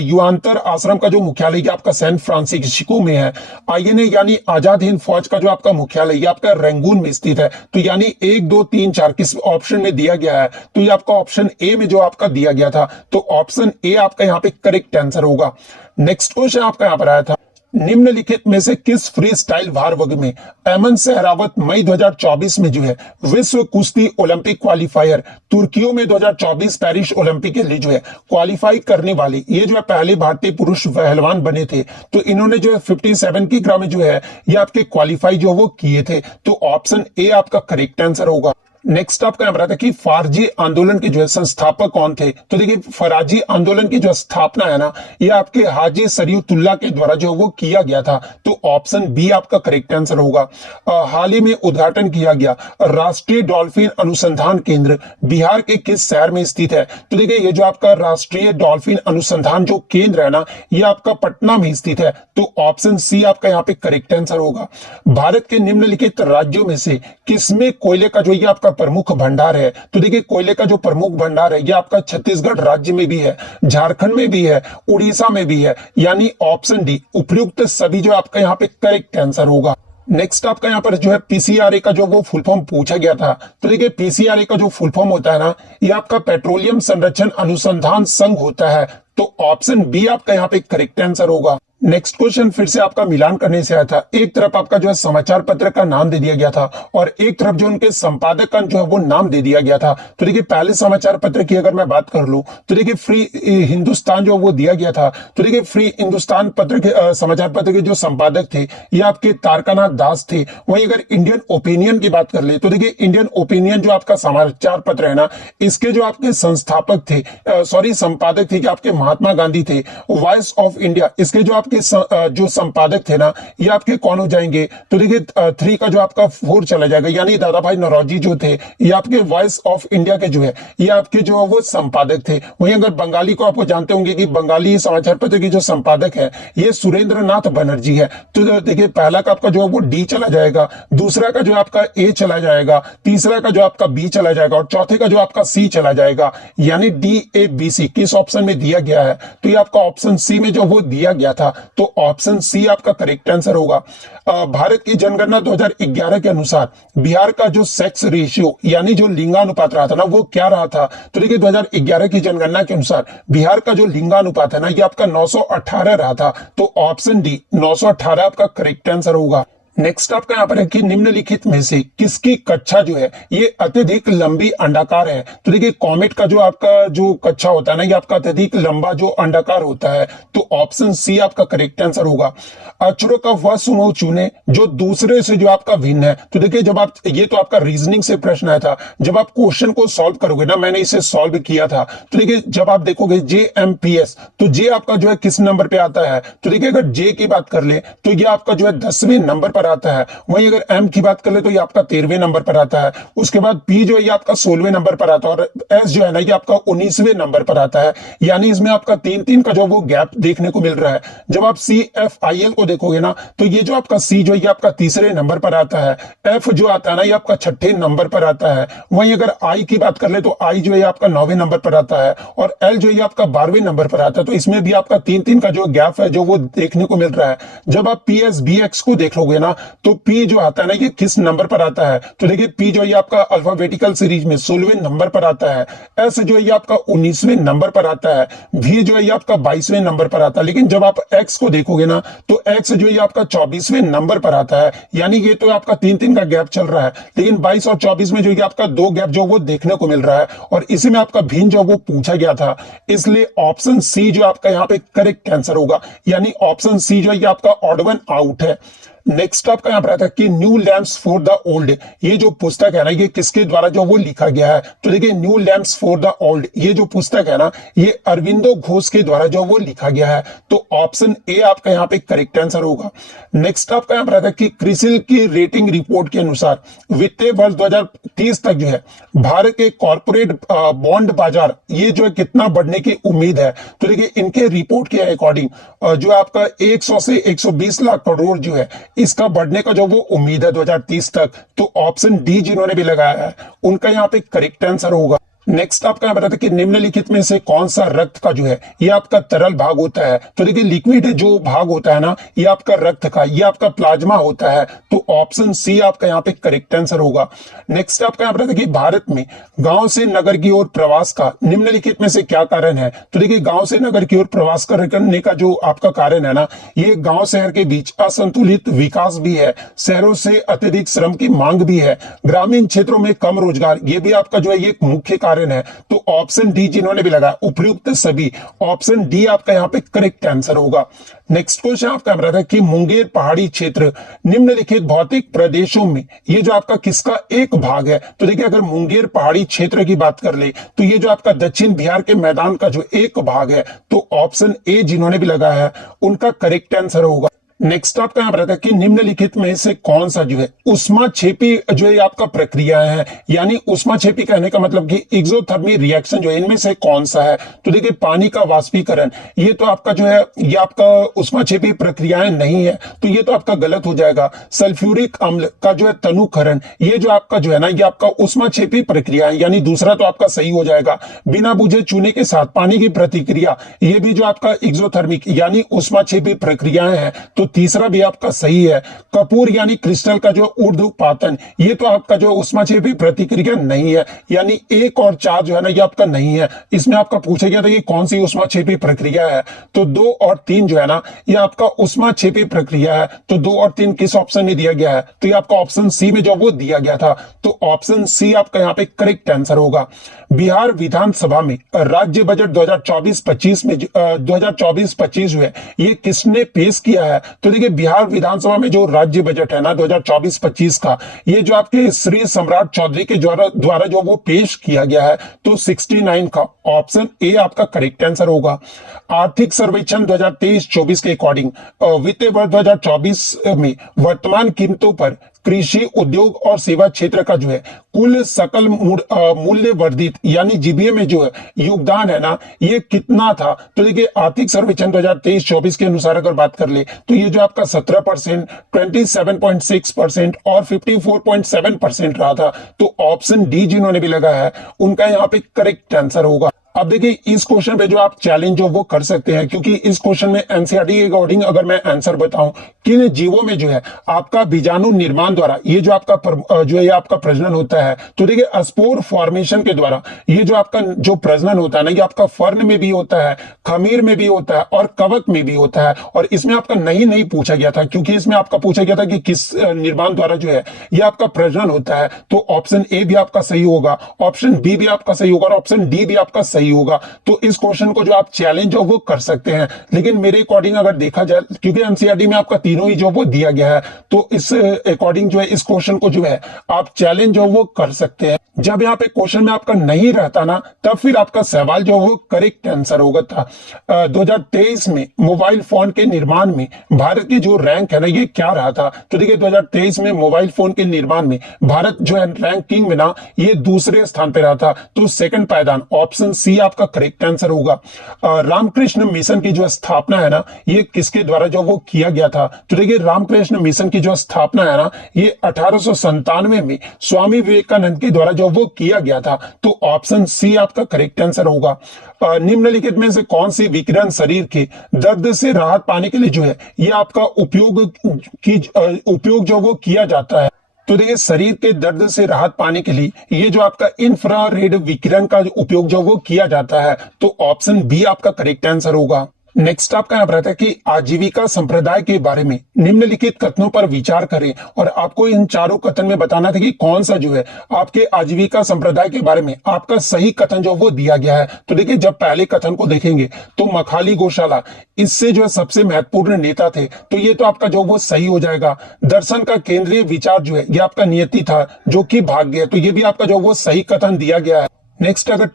युआंतर आश्रम का जो मुख्यालय ये आपका सैन फ्रांसिस्को में है। आईएनए यानी आजाद हिंद फौज का जो आपका मुख्यालय ये आपका रंगून में स्थित है। तो यानी 1 2 3 4 किस ऑप्शन में दिया गया है, तो ये आपका ऑप्शन ए जो आपका दिया गया था, तो ऑप्शन ए आपका यहाँ पे करेक्ट आंसर होगा। नेक्स्ट क्वेश्चन आपका यहाँ पर आया था, निम्नलिखित में से किस फ्री स्टाइल भार वर्ग में एमन सहरावत मई 2024 में जो है विश्व कुश्ती ओलंपिक क्वालिफायर तुर्कियों में 2024 पेरिस ओलंपिक के लिए जो है क्वालिफाई करने वाले ये जो है पहले भारतीय पुरुष पहलवान बने थे। तो इन्होंने जो है 57 किग्रा में जो है ये आपके क्वालिफाई जो वो किए थे। तो ऑप्शन ए आपका करेक्ट आंसर होगा। नेक्स्ट आपका यहाँ था कि फारजी आंदोलन के जो है संस्थापक कौन थे। तो देखिए फराजी आंदोलन की जो स्थापना है ना, ये आपके हाजी सरीउतुल्लाह के द्वारा जो वो किया गया था। तो ऑप्शन बी आपका करेक्ट आंसर होगा। हाल ही में उद्घाटन किया गया राष्ट्रीय डॉल्फिन अनुसंधान केंद्र बिहार के किस शहर में स्थित है। तो देखिए ये जो आपका राष्ट्रीय डॉल्फिन अनुसंधान जो केंद्र है ना, ये आपका पटना में स्थित है। तो ऑप्शन सी आपका यहाँ पे करेक्ट आंसर होगा। भारत के निम्नलिखित राज्यों में से किसमें कोयले का जो ये आपका प्रमुख भंडार है। तो देखिए कोयले का जो प्रमुख भंडार है ये आपका छत्तीसगढ़ राज्य में भी है, झारखंड में भी है, उड़ीसा में भी है। यानी ऑप्शन डी उपयुक्त सभी जो आपका यहाँ पे करेक्ट आंसर होगा। नेक्स्ट आपका यहाँ पर जो है पीसीआरए का जो वो फुल फॉर्म पूछा गया था। तो देखिए पीसीआरए का जो फुल फॉर्म होता है ना, ये आपका पेट्रोलियम संरक्षण अनुसंधान संघ होता है। तो ऑप्शन बी आपका यहाँ पे करेक्ट आंसर होगा। नेक्स्ट क्वेश्चन फिर से आपका मिलान करने से आया था। एक तरफ आपका जो है समाचार पत्र का नाम दे दिया गया था और एक तरफ जो उनके संपादक का जो है वो नाम दे दिया गया था। तो देखिए पहले समाचार पत्र की अगर मैं बात कर लूं तो देखिए फ्री हिंदुस्तान जो वो दिया गया था। तो देखिए फ्री हिंदुस्तान पत्र के समाचार पत्र के जो संपादक थे ये आपके तारकानाथ दास थे। वहीं अगर इंडियन ओपिनियन की बात कर ले तो देखिए इंडियन ओपिनियन जो आपका समाचार पत्र है ना, इसके जो आपके संस्थापक थे संपादक थे कि आपके महात्मा गांधी थे। वॉइस ऑफ इंडिया इसके जो आपके जो संपादक थे ना, ये आपके कौन हो जाएंगे। तो देखिए 3 का जो आपका 4 चला जाएगा, यानी दादा भाई नौरोजी जो थे ये आपके वॉइस ऑफ इंडिया के जो है ये आपके जो है वो संपादक थे। वहीं अगर बंगाली को आपको जानते होंगे कि बंगाली समाचार पत्र की जो संपादक है ये सुरेंद्र नाथ बनर्जी है। तो देखिए पहला का आपका जो है वो डी चला जाएगा, दूसरा का जो आपका ए चला जाएगा, तीसरा का जो आपका बी चला जाएगा और चौथे का जो आपका सी चला जाएगा। यानी डी ए बी सी किस ऑप्शन में दिया गया है, तो ये आपका ऑप्शन सी में जो वो दिया गया था। तो ऑप्शन सी आपका करेक्ट आंसर होगा। भारत की जनगणना 2011 के अनुसार बिहार का जो सेक्स रेशियो यानी जो लिंगानुपात रहा था ना, वो क्या रहा था। तो देखिए 2011 की जनगणना के अनुसार बिहार का जो लिंगानुपात है ना, ये आपका 918 रहा था। तो ऑप्शन डी 918 आपका करेक्ट आंसर होगा। नेक्स्ट आपका यहाँ पर है कि निम्नलिखित में से किसकी कक्षा जो है ये अत्यधिक लंबी अंडाकार है। तो देखिए कॉमेट का जो आपका जो कक्षा होता है ना, ये आपका अत्यधिक लंबा जो अंडाकार होता है। तो ऑप्शन सी आपका करेक्ट आंसर होगा। अक्षरों का वह समूह चुने जो दूसरे से जो आपका भिन्न है। तो देखिए जब आप ये तो आपका रीजनिंग से प्रश्न आया था, जब आप क्वेश्चन को सॉल्व करोगे ना, मैंने इसे सॉल्व किया था। तो देखिए जब आप देखोगे JMPS, तो जे आपका जो है किस नंबर पे आता है। तो देखिए अगर जे की बात कर ले तो ये आपका जो है 10वें नंबर पर आता है। वहीं अगर एम की बात कर ले तो ये आपका 13वें नंबर पर आता है। उसके बाद पी जो है ये आपका 16वें नंबर पर आता है और एस जो है ना ये आपका 19वें नंबर पर आता है। यानी इसमें आपका 3-3 का जो वो गैप देखने को मिल रहा है। जब आप CFIL को देखोगे ना तो ये जो आपका सी जो है ये आपका 3रे नंबर पर आता है। एफ जो आता है ना ये आपका 6ठे नंबर पर आता है। वहीं अगर आई की बात कर ले तो आई जो है आपका 9वें नंबर पर आता है और एल जो है आपका 12वें नंबर पर आता है। तो इसमें भी आपका 3-3 का जो गैप है जो वो देखने को मिल रहा है। जब आप PSBX को देख लोगे ना तो पी जो आता है ना ये किस नंबर पर आता है। तो देखिए पी जो है आपका अल्फाबेटिकल सीरीज में 16वें नंबर पर आता है। एस जो है आपका 19वें नंबर पर आता है। वी जो है आपका 22वें नंबर पर आता है। लेकिन जब आप एक्स को देखोगे ना तो एक्स जो है आपका 24वें नंबर पर आता है। यानी ये तो आपका 3-3 का गैप चल रहा है, लेकिन 22 और 24 में जो है आपका 2 गैप जो वो देखने को मिल रहा है और इसी में आपका भिन्न जो वो पूछा गया था। इसलिए ऑप्शन सी जो आपका यहाँ पे करेक्ट आंसर होगा। यानी ऑप्शन सी जो है आपका ऑड वन आउट है। नेक्स्ट आपका यहाँ पर आता है कि new lamps for the old, ये जो पुस्तक है ना ये किसके द्वारा जो वो लिखा गया है? तो देखिए new lamps for the old ये जो पुस्तक है ना ये अरविंदो घोष के द्वारा जो वो लिखा गया है। तो ऑप्शन ए आपका यहाँ पे करेक्ट आंसर होगा। नेक्स्ट आपका यहाँ पर आता है कि क्रिसिल की रेटिंग रिपोर्ट के अनुसार वित्तीय वर्ष 2030 तक जो है भारत के कॉर्पोरेट बॉन्ड बाजार ये जो है कितना बढ़ने की उम्मीद है? तो देखिए इनके रिपोर्ट के अकॉर्डिंग जो आपका 100 से 120 लाख करोड़ जो है इसका बढ़ने का जो वो उम्मीद है 2030 तक। तो ऑप्शन डी जिन्होंने भी लगाया है उनका यहाँ पे करेक्ट आंसर होगा। नेक्स्ट आपका यहाँ बताते कि निम्नलिखित में से कौन सा रक्त का जो है ये आपका तरल भाग होता है? तो देखिए लिक्विड जो भाग होता है ना ये आपका रक्त का, ये आपका प्लाज्मा होता है। तो ऑप्शन सी आपका यहाँ पे करेक्ट आंसर होगा। नेक्स्ट आपका यहाँ बताते कि भारत में गांव से नगर की ओर प्रवास का निम्नलिखित में से क्या कारण है? तो देखिए गांव से नगर की ओर प्रवास करने का जो आपका कारण है ना ये गांव शहर के बीच असंतुलित विकास भी है, शहरों से अत्यधिक श्रम की मांग भी है, ग्रामीण क्षेत्रों में कम रोजगार ये भी आपका जो है ये मुख्य कारण है। तो ऑप्शन डी जिन्होंने भी लगाया उपयुक्त सभी, ऑप्शन डी आपका यहाँ पे करेक्ट आंसर होगा। नेक्स्ट क्वेश्चन आपका बता कि मुंगेर पहाड़ी क्षेत्र निम्नलिखित भौतिक प्रदेशों में ये जो आपका किसका एक भाग है? तो देखिए अगर मुंगेर पहाड़ी क्षेत्र की बात कर ले तो ये जो आपका दक्षिण बिहार के मैदान का जो एक भाग है। तो ऑप्शन ए जिन्होंने भी लगाया है उनका करेक्ट आंसर होगा। नेक्स्ट आपका यहाँ पर है कि निम्नलिखित में से कौन सा जो है उष्माक्षेपी जो है आपका प्रक्रिया है, यानी उष्माक्षेपी कहने का मतलब कि एक्सोथर्मी रिएक्शन जो है इनमें से कौन सा है? तो देखिए पानी का वाष्पीकरण ये तो आपका जो है ये आपका उष्माक्षेपी प्रक्रियाएं नहीं है, तो ये तो आपका गलत हो जाएगा। सल्फ्यूरिक अम्ल का जो है तनुकरण ये जो आपका जो है ना ये आपका उष्माक्षेपी प्रक्रिया है, यानी दूसरा तो आपका सही हो जाएगा। बिना बुझे चूने के साथ पानी की प्रतिक्रिया ये भी जो आपका एक्सोथर्मिक यानी उष्माक्षेपी प्रक्रियाएं हैं। तो तीसरा भी आपका सही है। कपूर यानी क्रिस्टल का जो ऊर्ध्वपातन ये तो आपका जो उष्माक्षेपी प्रतिक्रिया नहीं है, यानी 1 और 4 जो है ना ये आपका नहीं है। इसमें आपका पूछा गया था कि कौन सी उष्माक्षेपी प्रक्रिया है, तो 2 और 3 जो है ना ये आपका उष्माक्षेपी प्रक्रिया है। तो 2 और 3 किस ऑप्शन में दिया गया है? तो ये आपका ऑप्शन सी में जो वो दिया गया था। तो ऑप्शन सी आपका यहाँ पे करेक्ट आंसर होगा। बिहार विधानसभा में राज्य बजट 2024-25 में 2024-25 जो है ये किसने पेश किया है? तो देखिए बिहार विधानसभा में जो राज्य बजट है ना 2024-25 का ये जो आपके श्री सम्राट चौधरी के द्वारा जो वो पेश किया गया है। तो 69 का ऑप्शन ए आपका करेक्ट आंसर होगा। आर्थिक सर्वेक्षण 2023-24 के अकॉर्डिंग वित्तीय वर्ष 2024 में वर्तमान कीमतों पर कृषि उद्योग और सेवा क्षेत्र का जो है कुल सकल मूल्य वर्धित यानी जीबीए में जो है योगदान है ना ये कितना था? तो देखिए आर्थिक सर्वेक्षण 2023-24 के अनुसार अगर बात कर ले तो ये जो आपका 17%, 27.6% और 54.7% रहा था। तो ऑप्शन डी जिन्होंने भी लगाया है उनका यहाँ पे करेक्ट आंसर होगा। अब देखिए इस क्वेश्चन पे जो आप चैलेंज जो वो कर सकते हैं, क्योंकि इस क्वेश्चन में एनसीईआरटी के अकॉर्डिंग अगर मैं आंसर बताऊं किन जीवों में जो है आपका बीजाणु निर्माण द्वारा ये जो आपका जो है आपका प्रजनन होता है। तो देखिए स्पोर फॉर्मेशन के द्वारा ये जो आपका जो प्रजनन होता है ना ये आपका फर्न में भी होता है, खमीर में भी होता है और कवक में भी होता है। और इसमें आपका नहीं पूछा गया था, क्योंकि इसमें आपका पूछा गया था कि किस निर्माण द्वारा जो है ये आपका प्रजनन होता है। तो ऑप्शन ए भी आपका सही होगा, ऑप्शन बी भी आपका सही होगा और ऑप्शन डी भी आपका सही होगा। तो इस क्वेश्चन को जो आप चैलेंज हो वो कर सकते हैं, लेकिन मेरे अकॉर्डिंग अगर देखा जाए क्योंकि एनसीईआरटी में आपका तीनों ही जो वो दिया गया है तो इस अकॉर्डिंग जो है इस क्वेश्चन को जो है आप चैलेंज जो वो कर सकते हैं। जब यहाँ पे क्वेश्चन में आपका नहीं रहता ना तब फिर आपका सवाल जो वो करेक्ट आंसर होगा था। 2023 में मोबाइल फोन के निर्माण में भारत की जो रैंक है ना ये क्या रहा था? तो देखिए 2023 में मोबाइल फोन के निर्माण में भारत जो है रैंकिंग में ना ये दूसरे स्थान पे रहा था। तो सेकंड पायदान ऑप्शन सी आपका करेक्ट आंसर होगा। रामकृष्ण मिशन की जो स्थापना है ना ये किसके द्वारा जो वो किया गया था? तो देखिए रामकृष्ण मिशन की जो स्थापना है ना ये 1897 में स्वामी विवेकानंद के द्वारा जो वो किया गया था। तो ऑप्शन सी आपका करेक्ट आंसर होगा। निम्नलिखित में से कौन सी विकिरण शरीर के दर्द से राहत पाने के लिए जो है ये आपका उपयोग जो वो किया जाता है? तो देखिए शरीर के दर्द से राहत पाने के लिए ये जो आपका इंफ्रारेड विकिरण का उपयोग जो वो किया जाता है। तो ऑप्शन बी आपका करेक्ट आंसर होगा। नेक्स्ट आपका यहाँ पर आता है कि आजीविका संप्रदाय के बारे में निम्नलिखित कथनों पर विचार करें, और आपको इन चारों कथन में बताना था कि कौन सा जो है आपके आजीविका संप्रदाय के बारे में आपका सही कथन जो वो दिया गया है। तो देखिए, जब पहले कथन को देखेंगे तो मखाली गौशाला इससे जो है सबसे महत्वपूर्ण नेता थे, तो ये तो आपका जो वो सही हो जाएगा। दर्शन का केंद्रीय विचार जो है ये आपका नियति था जो कि भाग्य है, तो ये भी आपका जो वो सही कथन दिया गया है। नेक्स्ट अगर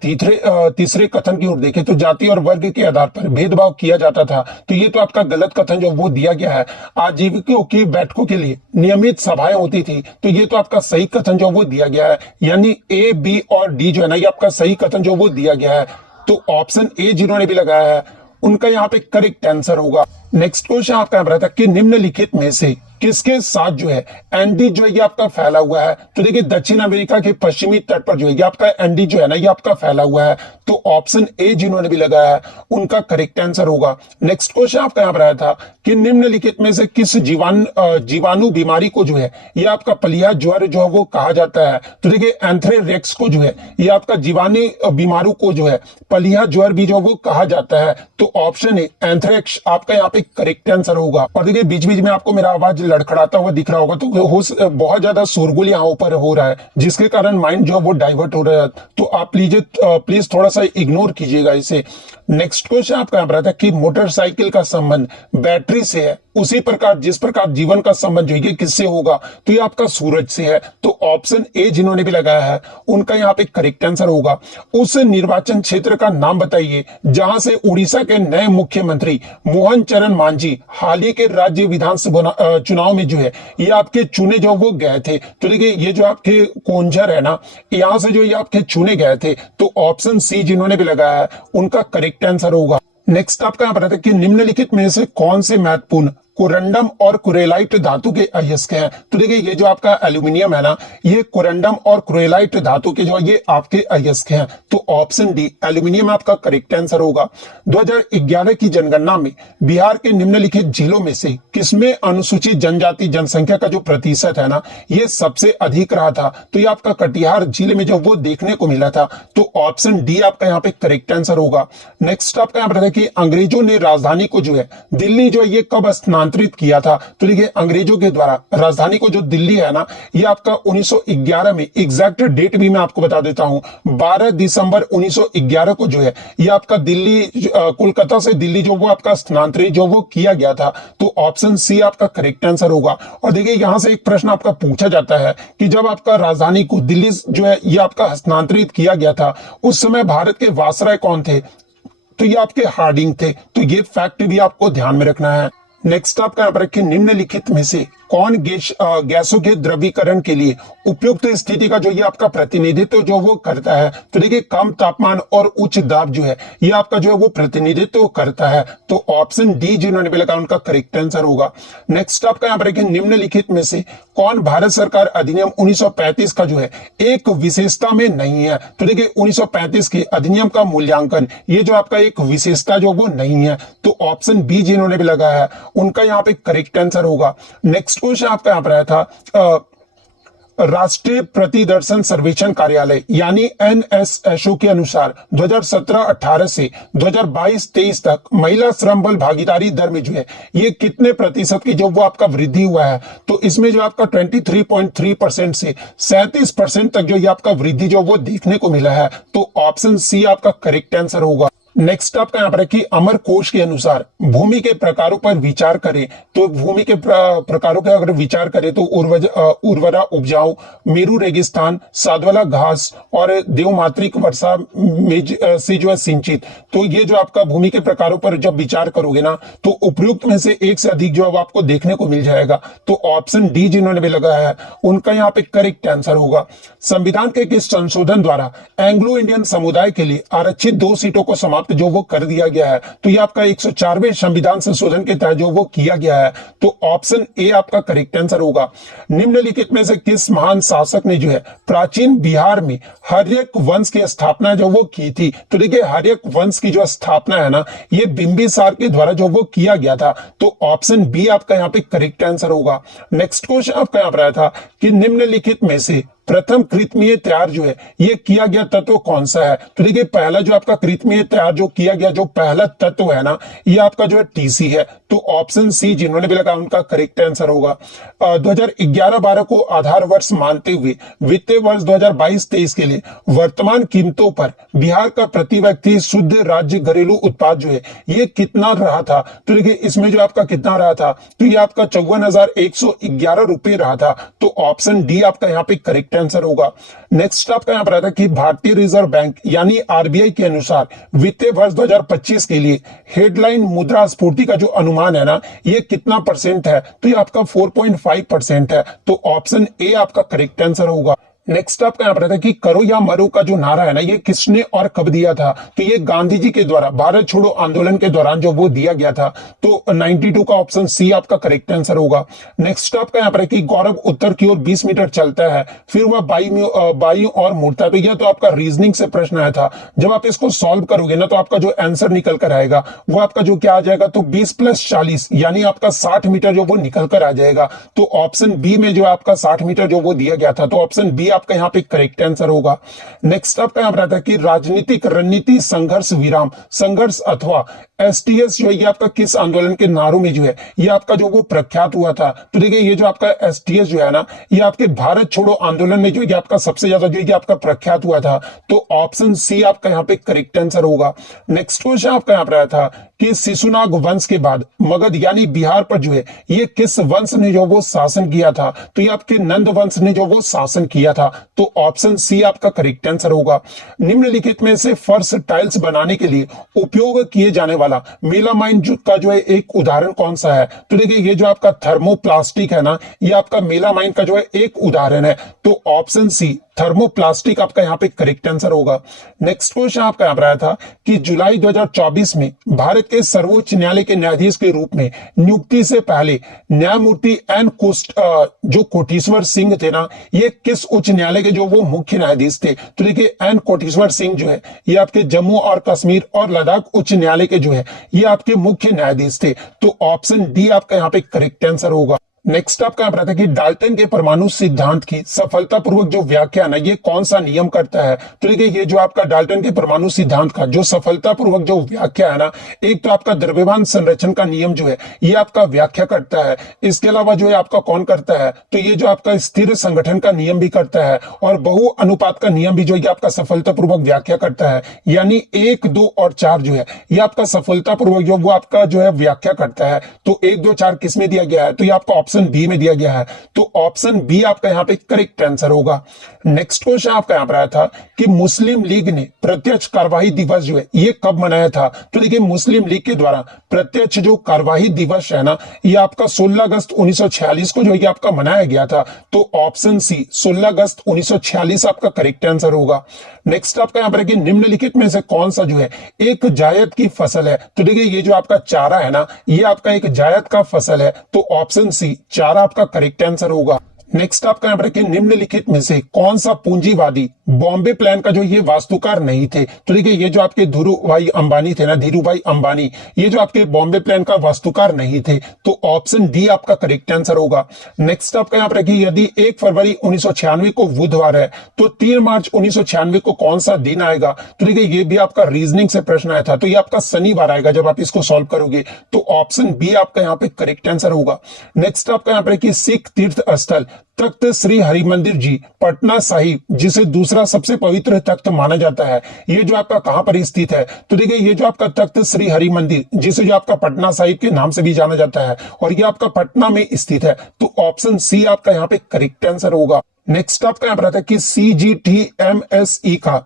तीसरे कथन की ओर देखें तो जाति और वर्ग के आधार पर भेदभाव किया जाता था, तो ये तो आपका गलत कथन जो वो दिया गया है। आजीविकों की बैठकों के लिए नियमित सभाएं होती थी, तो ये तो आपका सही कथन जो वो दिया गया है। यानी ए, बी और डी जो है ना, ये आपका सही कथन जो वो दिया गया है। तो ऑप्शन ए जिन्होंने भी लगाया है उनका यहाँ पे करेक्ट आंसर होगा। नेक्स्ट क्वेश्चन आपका यहाँ पर आता है कि निम्नलिखित में से किसके साथ जो है एंडी जो है ये आपका फैला हुआ है। तो देखिए, दक्षिण अमेरिका के पश्चिमी तट पर जो है ये आपका एंडी जो है ना ये आपका फैला हुआ है। तो ऑप्शन ए जिन्होंने भी लगाया है उनका करेक्ट आंसर होगा। नेक्स्ट क्वेश्चन आपका यहाँ पर आया था कि निम्नलिखित में से किस जीवाणु बीमारी को जो है ये आपका पलिया ज्वर जो है वो कहा जाता है। तो देखिए, एंथ्रेक्स को जो है ये आपका जीवाणु बीमारू को जो है पलिया ज्वर भी जो वो कहा जाता है। तो ऑप्शन ए एंथ्रेक्स आपका यहाँ पे करेक्ट आंसर होगा। और देखिए, बीच बीच में आपको मेरा आवाज लड़खड़ाता हुआ दिख रहा होगा, तो बहुत ज्यादा शोरगुल यहाँ ऊपर हो रहा है जिसके कारण माइंड जो वो डाइवर्ट हो रहा है, तो आप प्लीज थोड़ा सा इग्नोर कीजिएगा इसे। नेक्स्ट क्वेश्चन आपका यहाँ पर आता है कि मोटरसाइकिल का संबंध बैटरी से है उसी प्रकार जिस प्रकार जीवन का संबंध जो है किससे होगा, तो ये आपका सूरज से है। तो ऑप्शन ए जिन्होंने भी लगाया है उनका यहाँ पे करेक्ट आंसर होगा। उस निर्वाचन क्षेत्र का नाम बताइए जहां से उड़ीसा के नए मुख्यमंत्री मोहन चरण मांझी हाल ही के राज्य विधानसभा चुनाव में जो है ये आपके चुने जो वो गए थे। तो देखिए, ये जो आपके कोंझर है ना, यहां से जो ये आपके चुने गए थे, तो ऑप्शन सी जिन्होंने भी लगाया है उनका करेक्ट आंसर होगा। नेक्स्ट आपका यहाँ पर आता है कि निम्नलिखित में से कौन से महत्वपूर्ण कोरंडम और कुरेलाइट धातु के अयस्क हैं। तो देखिए, ये जो आपका एल्यूमिनियम है ना, ये कोरंडम और कुरेलाइट धातु के जो ये आपके अयस्क हैं। तो ऑप्शन डी एल्यूमिनियम आपका करेक्ट आंसर होगा। 2011 की जनगणना में बिहार के निम्नलिखित जिलों में से किसमें अनुसूचित जनजाति जनसंख्या का जो प्रतिशत है ना ये सबसे अधिक रहा था। तो ये आपका कटिहार जिले में जो वो देखने को मिला था। तो ऑप्शन डी आपका यहाँ पे करेक्ट आंसर होगा। नेक्स्ट आपका यहाँ पर कि अंग्रेजों ने राजधानी को जो है दिल्ली जो है ये कब स्थानांतरित किया था। तो देखिए, अंग्रेजों के द्वारा राजधानी को जो दिल्ली है ना ये आपका 1911 में, एग्जैक्ट डेट भी मैं आपको बता देता हूं, 12 दिसंबर 1911 को जो है ये आपका दिल्ली कोलकाता से दिल्ली जो वो आपका स्थानांतरित जो वो किया गया था। तो ऑप्शन सी आपका करेक्ट आंसर होगा। और देखिए, यहां से एक प्रश्न आपका पूछा जाता है कि जब आपका राजधानी को दिल्ली जो है ये आपका स्थानांतरित किया गया था उस समय भारत के वायसराय कौन थे, तो ये आपके हार्डिंग थे। तो ये फैक्ट भी आपको ध्यान में रखना है। नेक्स्ट आपका यहाँ पर कि निम्नलिखित में से कौन गैसों के द्रवीकरण के लिए उपयुक्त स्थिति का जो ये आपका प्रतिनिधित्व जो वो करता है। तो देखिए, कम तापमान और उच्च दाब जो है ये आपका जो है वो प्रतिनिधित्व करता है। तो ऑप्शन डी जिन्होंने भी लगा उनका करेक्ट आंसर होगा। नेक्स्ट आपका यहाँ पर कि निम्नलिखित में से कौन भारत सरकार अधिनियम 1935 का जो है एक विशेषता में नहीं है। तो देखिए, 1935 के अधिनियम का मूल्यांकन ये जो आपका एक विशेषता जो वो नहीं है। तो ऑप्शन बी जिन्होंने भी लगाया है उनका यहाँ पे करेक्ट आंसर होगा। नेक्स्ट क्वेश्चन आपका यहाँ पर आया था राष्ट्रीय प्रतिदर्शन सर्वेक्षण कार्यालय यानी एनएसएसओ के अनुसार 2017-18 से 2022-23 तक महिला श्रम बल भागीदारी दर में जो है ये कितने प्रतिशत की जो वो आपका वृद्धि हुआ है। तो इसमें जो आपका 23.3% से 37% तक जो ये आपका वृद्धि जो वो देखने को मिला है। तो ऑप्शन सी आपका करेक्ट आंसर होगा। नेक्स्ट आपका यहाँ पर है कि अमर कोश के अनुसार भूमि के प्रकारों पर विचार करें। तो भूमि के प्रकारों पर अगर विचार करें तो उर्वरा उपजाऊ, मेरू रेगिस्तान, साधवाला घास और देवमात्रिक वर्षा में से जो है सिंचित। तो ये जो आपका भूमि के प्रकारों पर जब विचार करोगे ना तो उपयुक्त में से एक से अधिक जो है वो आपको देखने को मिल जाएगा। तो ऑप्शन डी जिन्होंने भी लगाया है उनका यहाँ पे करेक्ट आंसर होगा। संविधान के किस संशोधन द्वारा एंग्लो इंडियन समुदाय के लिए आरक्षित 2 सीटों को समाप्त जो वो कर दिया गया है। तो ये आपका 104वें संविधान संशोधन के तहत जो वो किया गया है। तो ऑप्शन ए आपका करेक्ट आंसर होगा। निम्नलिखित में से किस महान शासक ने जो है प्राचीन बिहार में हर्यक वंश की स्थापना जो वो की थी। तो देखिए, हर्यक वंश की जो स्थापना है ना ये बिंबिसार के द्वारा जो वो किया गया था। तो ऑप्शन बी आपका यहाँ पे करेक्ट आंसर होगा। नेक्स्ट क्वेश्चन आपका यहाँ पर आया था कि निम्नलिखित में से प्रथम कृतमीय तैयार जो है ये किया गया तत्व कौन सा है? तो देखिए पहला जो आपका कृतमीय तैयार जो किया गया जो पहला तत्व है ना, ये आपका जो है टीसी है। तो ऑप्शन सी जिन्होंने भी लगा उनका करेक्ट आंसर होगा। 2011-12 को आधार वर्ष मानते हुए वित्तीय वर्ष 2022-23 के लिए वर्तमान कीमतों पर बिहार का प्रति व्यक्ति शुद्ध राज्य घरेलू उत्पाद जो है ये कितना रहा था? तो देखिए इसमें जो आपका कितना रहा था, तो ये आपका 54,111 रुपए रहा था। तो ऑप्शन डी आपका यहाँ पे करेक्ट आंसर होगा। नेक्स्ट आपका यहाँ पर आता है कि भारतीय रिजर्व बैंक यानी आरबीआई के अनुसार वित्तीय वर्ष 2025 के लिए हेडलाइन मुद्रास्फीति का जो अनुमान है ना, ये कितना परसेंट है? तो ये आपका 4.5% है। तो ऑप्शन ए आपका करेक्ट आंसर होगा। नेक्स्ट आपका यहाँ पर आता है कि करो या मरो का जो नारा है ना, ये किसने और कब दिया था? तो ये गांधी जी के द्वारा भारत छोड़ो आंदोलन के दौरान जो वो दिया गया था। तो 92 का ऑप्शन सी आपका करेक्ट आंसर होगा। नेक्स्ट आपका यहाँ पर है कि गौरव उत्तर की ओर 20 मीटर चलता है, फिर वह बाई और मुड़ता है। तो यह तो आपका रीजनिंग से प्रश्न आया था। जब आप इसको सॉल्व करोगे ना, तो आपका जो आंसर निकल कर आएगा वो आपका जो क्या आ जाएगा, तो 20 + 40 यानी आपका 60 मीटर जो वो निकल कर आ जाएगा। तो ऑप्शन बी में जो आपका 60 मीटर जो वो दिया गया था, तो ऑप्शन बी आपका यहाँ पे करेक्ट आंसर होगा। नेक्स्ट आपका यहाँ पर आता है कि राजनीतिक रणनीति संघर्ष विराम संघर्ष अथवा एसटीएस जो है ये आपका किस आंदोलन के नारों में जो है ये आपका जो वो प्रख्यात हुआ था? तो देखिए ये जो आपका एसटीएस जो है ना, ये आपके भारत छोड़ो आंदोलन में जो ये आपका सबसे ज्यादा जो ये आपका प्रख्यात हुआ था। तो ऑप्शन सी आपका यहाँ पे करेक्ट आंसर होगा। नेक्स्ट क्वेश्चन आपका यहाँ पर आया था कि शिशुनाग वंश के बाद मगध यानी बिहार पर जो है ये किस वंश ने जो वो शासन किया था? तो ये आपके नंद वंश ने जो वो शासन किया था। तो ऑप्शन सी आपका करेक्ट आंसर होगा। निम्नलिखित में से फर्श टाइल्स बनाने के लिए उपयोग किए जाने वाला मेलामाइन का जो है एक उदाहरण कौन सा है? तो देखिए ये जो आपका थर्मोप्लास्टिक है ना, ये आपका मेलामाइन का जो है एक उदाहरण है। तो ऑप्शन सी थर्मोप्लास्टिक आपका यहाँ पे करेक्ट आंसर होगा। नेक्स्ट क्वेश्चन आपका यहाँ पर आया था कि जुलाई 2024 में भारत के सर्वोच्च न्यायालय के न्यायाधीश के रूप में नियुक्ति से पहले न्यायमूर्ति जो कोटेश्वर सिंह थे ना, ये किस उच्च न्यायालय के जो वो मुख्य न्यायाधीश थे? तो देखिए एन कोटेश्वर सिंह जो है ये आपके जम्मू और कश्मीर और लद्दाख उच्च न्यायालय के जो है ये आपके मुख्य न्यायाधीश थे। तो ऑप्शन डी आपका यहाँ पे करेक्ट आंसर होगा। नेक्स्ट आपका यहाँ पर आता है कि डाल्टन के परमाणु सिद्धांत की सफलतापूर्वक जो व्याख्या ना, ये कौन सा नियम करता है? तो देखिए ये जो आपका डाल्टन के परमाणु सिद्धांत का जो सफलतापूर्वक जो व्याख्या है ना, एक तो आपका द्रव्यमान संरक्षण का नियम जो है ये आपका व्याख्या करता है। इसके अलावा जो है आपका कौन करता है? तो ये जो आपका स्थिर संगठन का नियम भी करता है और बहु अनुपात का नियम भी जो है आपका सफलतापूर्वक व्याख्या करता है। यानी 1, 2 और 4 जो है ये आपका सफलतापूर्वक जो वो आपका जो है व्याख्या करता है। तो 1, 2, 4 किस में दिया गया है? तो ये आपका ऑप्शन बी में दिया गया है। तो ऑप्शन बी आपका यहाँ पे करेक्ट आंसर होगा। नेक्स्ट क्वेश्चन आपका यहाँ पर आया था कि मुस्लिम लीग ने प्रत्यक्ष कार्यवाही दिवस जो है ये कब मनाया था? तो देखिए मुस्लिम लीग के द्वारा प्रत्यक्ष जो कार्यवाही दिवस है ना, ये आपका 16 अगस्त 1946 को जो है आपका मनाया गया था। तो ऑप्शन सी 16 अगस्त 1946 आपका करेक्ट आंसर होगा। नेक्स्ट आपका यहाँ पर कि निम्नलिखित में से कौन सा जो है एक जायद की फसल है? तो देखिए ये जो आपका चारा है ना, ये आपका एक जायद का फसल है। तो ऑप्शन सी चारा आपका करेक्ट आंसर होगा। नेक्स्ट आपका यहाँ पर कि निम्नलिखित में से कौन सा पूंजीवादी बॉम्बे प्लान का जो ये वास्तुकार नहीं थे? तो देखिए ये जो आपके धीरूभाई अंबानी थे ना, धीरूभाई अंबानी, ये जो आपके बॉम्बे प्लान का वास्तुकार नहीं थे। तो ऑप्शन डी आपका करेक्ट आंसर होगा। नेक्स्ट आपका यहाँ पर कि यदि 1 फरवरी 1996 को बुधवार है तो 3 मार्च 1996 को कौन सा दिन आएगा? तो देखिए ये भी आपका रीजनिंग से प्रश्न आया था। तो ये आपका शनिवार आएगा जब आप इसको सॉल्व करोगे। तो ऑप्शन बी आपका यहाँ पे करेक्ट आंसर होगा। नेक्स्ट आपका यहाँ पर कि सिख तीर्थ स्थल तख्त श्री हरिमंदिर जी पटना साहिब, जिसे दूसरा सबसे पवित्र तख्त माना जाता है, ये जो आपका कहां पर स्थित है? तो देखिए ये जो आपका तख्त श्री हरिमंदिर, जिसे जो आपका पटना साहिब के नाम से भी जाना जाता है, और ये आपका पटना में स्थित है। तो ऑप्शन सी आपका यहाँ पे करेक्ट आंसर होगा। नेक्स्ट आपका यहाँ पर आता है कि CGTMSE का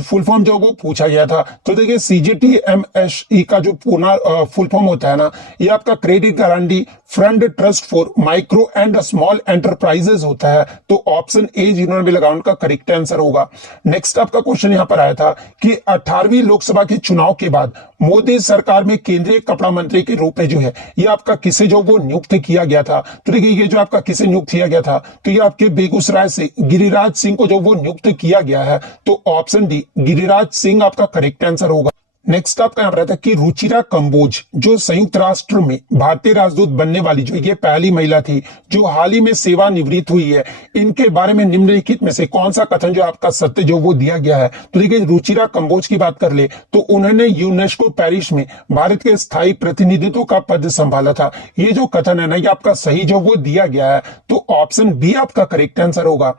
फुल फॉर्म जो वो पूछा गया था। तो देखिए CGTMSE का जो पूरा फुल फॉर्म होता है ना, ये आपका credit guarantee fund trust for micro and small enterprises होता है। तो ऑप्शन ए जिन्होंने भी लगा उनका करेक्ट आंसर होगा। नेक्स्ट आपका क्वेश्चन यहाँ पर आया था कि 18वीं लोकसभा के चुनाव के बाद मोदी सरकार में केंद्रीय कपड़ा मंत्री के रूप में जो है ये आपका किसे जो वो नियुक्त किया गया था? तो देखिए ये जो आपका किसे नियुक्त किया गया था, तो ये आपके बेगूसराय से गिरिराज सिंह को जो वो नियुक्त किया गया है। तो ऑप्शन डी गिरिराज सिंह आपका करेक्ट आंसर होगा। नेक्स्ट आपका यहाँ पर आता है कि रुचिरा कंबोज जो संयुक्त राष्ट्र में भारतीय राजदूत बनने वाली जो ये पहली महिला थी जो हाल ही में सेवानिवृत्त हुई है, इनके बारे में निम्नलिखित में से कौन सा कथन जो आपका सत्य जो वो दिया गया है। तो देखिए रुचिरा कंबोज की बात कर ले तो उन्होंने यूनेस्को पेरिस में भारत के स्थायी प्रतिनिधित्व का पद संभाला था। ये जो कथन है ना, ये आपका सही जो वो दिया गया है, तो ऑप्शन बी आपका करेक्ट आंसर होगा।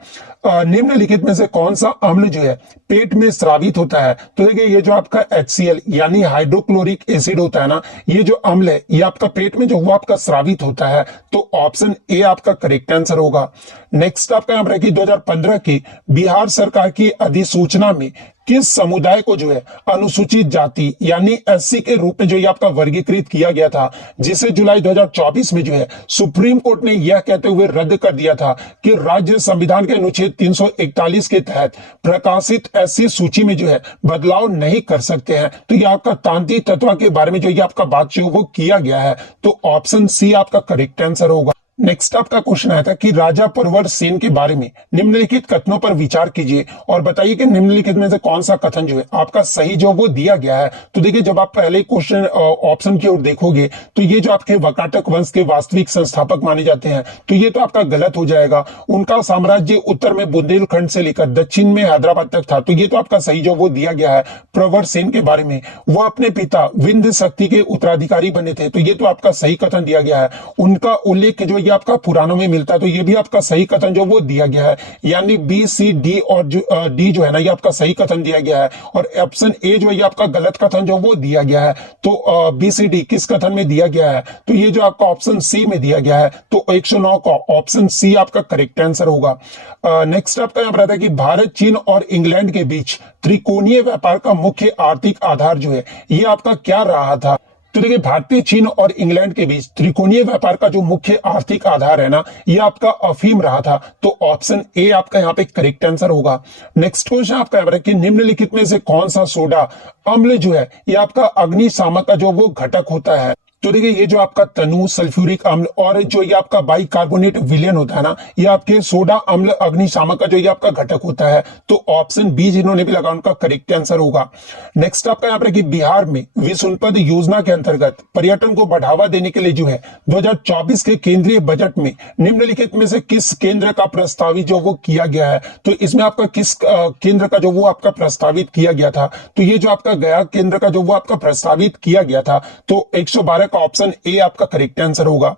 निम्नलिखित में से कौन सा अम्ल जो है पेट में स्रावित होता है। तो देखिए ये जो आपका HCl यानी हाइड्रोक्लोरिक एसिड होता है ना, ये जो अम्ल है ये आपका पेट में जो वो आपका स्रावित होता है, तो ऑप्शन ए आपका करेक्ट आंसर होगा। नेक्स्ट आपका यहाँ पर 2015 की बिहार सरकार की अधिसूचना में किस समुदाय को जो है अनुसूचित जाति यानी SC के रूप में जो ये आपका वर्गीकृत किया गया था, जिसे जुलाई 2024 में जो है सुप्रीम कोर्ट ने यह कहते हुए रद्द कर दिया था कि राज्य संविधान के अनुच्छेद 341 के तहत प्रकाशित SC सूची में जो है बदलाव नहीं कर सकते हैं। तो ये आपका तांत्रिक तत्व के बारे में जो ये आपका बात जो वो किया गया है, तो ऑप्शन सी आपका करेक्ट आंसर होगा। नेक्स्ट आपका क्वेश्चन आया था कि राजा परवर सेन के बारे में निम्नलिखित कथनों पर विचार कीजिए और बताइए कि निम्नलिखित में से कौन सा कथन जो है आपका सही जो वो दिया गया है। तो देखिए जब आप पहले क्वेश्चन ऑप्शन की ओर देखोगे तो ये जो आपके वाकाटक वंश के वास्तविक संस्थापक माने जाते हैं, तो ये तो आपका गलत हो जाएगा। उनका साम्राज्य उत्तर में बुंदेलखंड से लेकर दक्षिण में हैदराबाद तक था, तो ये तो आपका सही जो वो दिया गया है। प्रवर सेन के बारे में वो अपने पिता विंध्य शक्ति के उत्तराधिकारी बने थे, तो ये तो आपका सही कथन दिया गया है। उनका उल्लेख जो आपका पुराणों में मिलता है, तो ये भी आपका सही कथन जो वो दिया गया है, यानी बी सी डी और डी जो है ना, ये आपका सही कथन दिया गया है। और ऑप्शन ए जो है आपका गलत कथन जो वो दिया गया है। तो बी सी डी किस कथन में दिया गया है, तो ये जो आपका ऑप्शन सी में दिया गया है, तो 109 का ऑप्शन सी आपका करेक्ट आंसर होगा। नेक्स्ट आपका यहाँ पर आता है कि भारत, चीन और इंग्लैंड के बीच त्रिकोणीय व्यापार का मुख्य आर्थिक आधार जो है ये आपका क्या रहा था। तो देखिए भारतीय, चीन और इंग्लैंड के बीच त्रिकोणीय व्यापार का जो मुख्य आर्थिक आधार है ना, ये आपका अफीम रहा था, तो ऑप्शन ए आपका यहाँ पे करेक्ट आंसर होगा। नेक्स्ट क्वेश्चन आपका यहाँ पर कि निम्नलिखित में से कौन सा सोडा अम्ल जो है ये आपका अग्निशामक का जो वो घटक होता है। तो देखिए ये जो आपका तनु, सल्फ्यूरिक अम्ल और जो ये आपका बाइकार्बोनेट विलेन होता है ना, ये आपके सोडा अम्ल अग्निशामक का जो ये आपका घटक होता है, तो ऑप्शन बी जिन्होंने भी लगा उनका करेक्ट आंसर होगा। नेक्स्ट आपका यहाँ पर कि बिहार में विश्वसंपद योजना के अंतर्गत पर्यटन को बढ़ावा देने के लिए जो है 2024 के केंद्रीय बजट में निम्नलिखित में से किस केंद्र का प्रस्तावित जो वो किया गया है। तो इसमें आपका किस केंद्र का जो वो आपका प्रस्तावित किया गया था, तो ये जो आपका गया केंद्र का जो वो आपका प्रस्तावित किया गया था, तो 112 का ऑप्शन ए आपका करेक्ट आंसर होगा।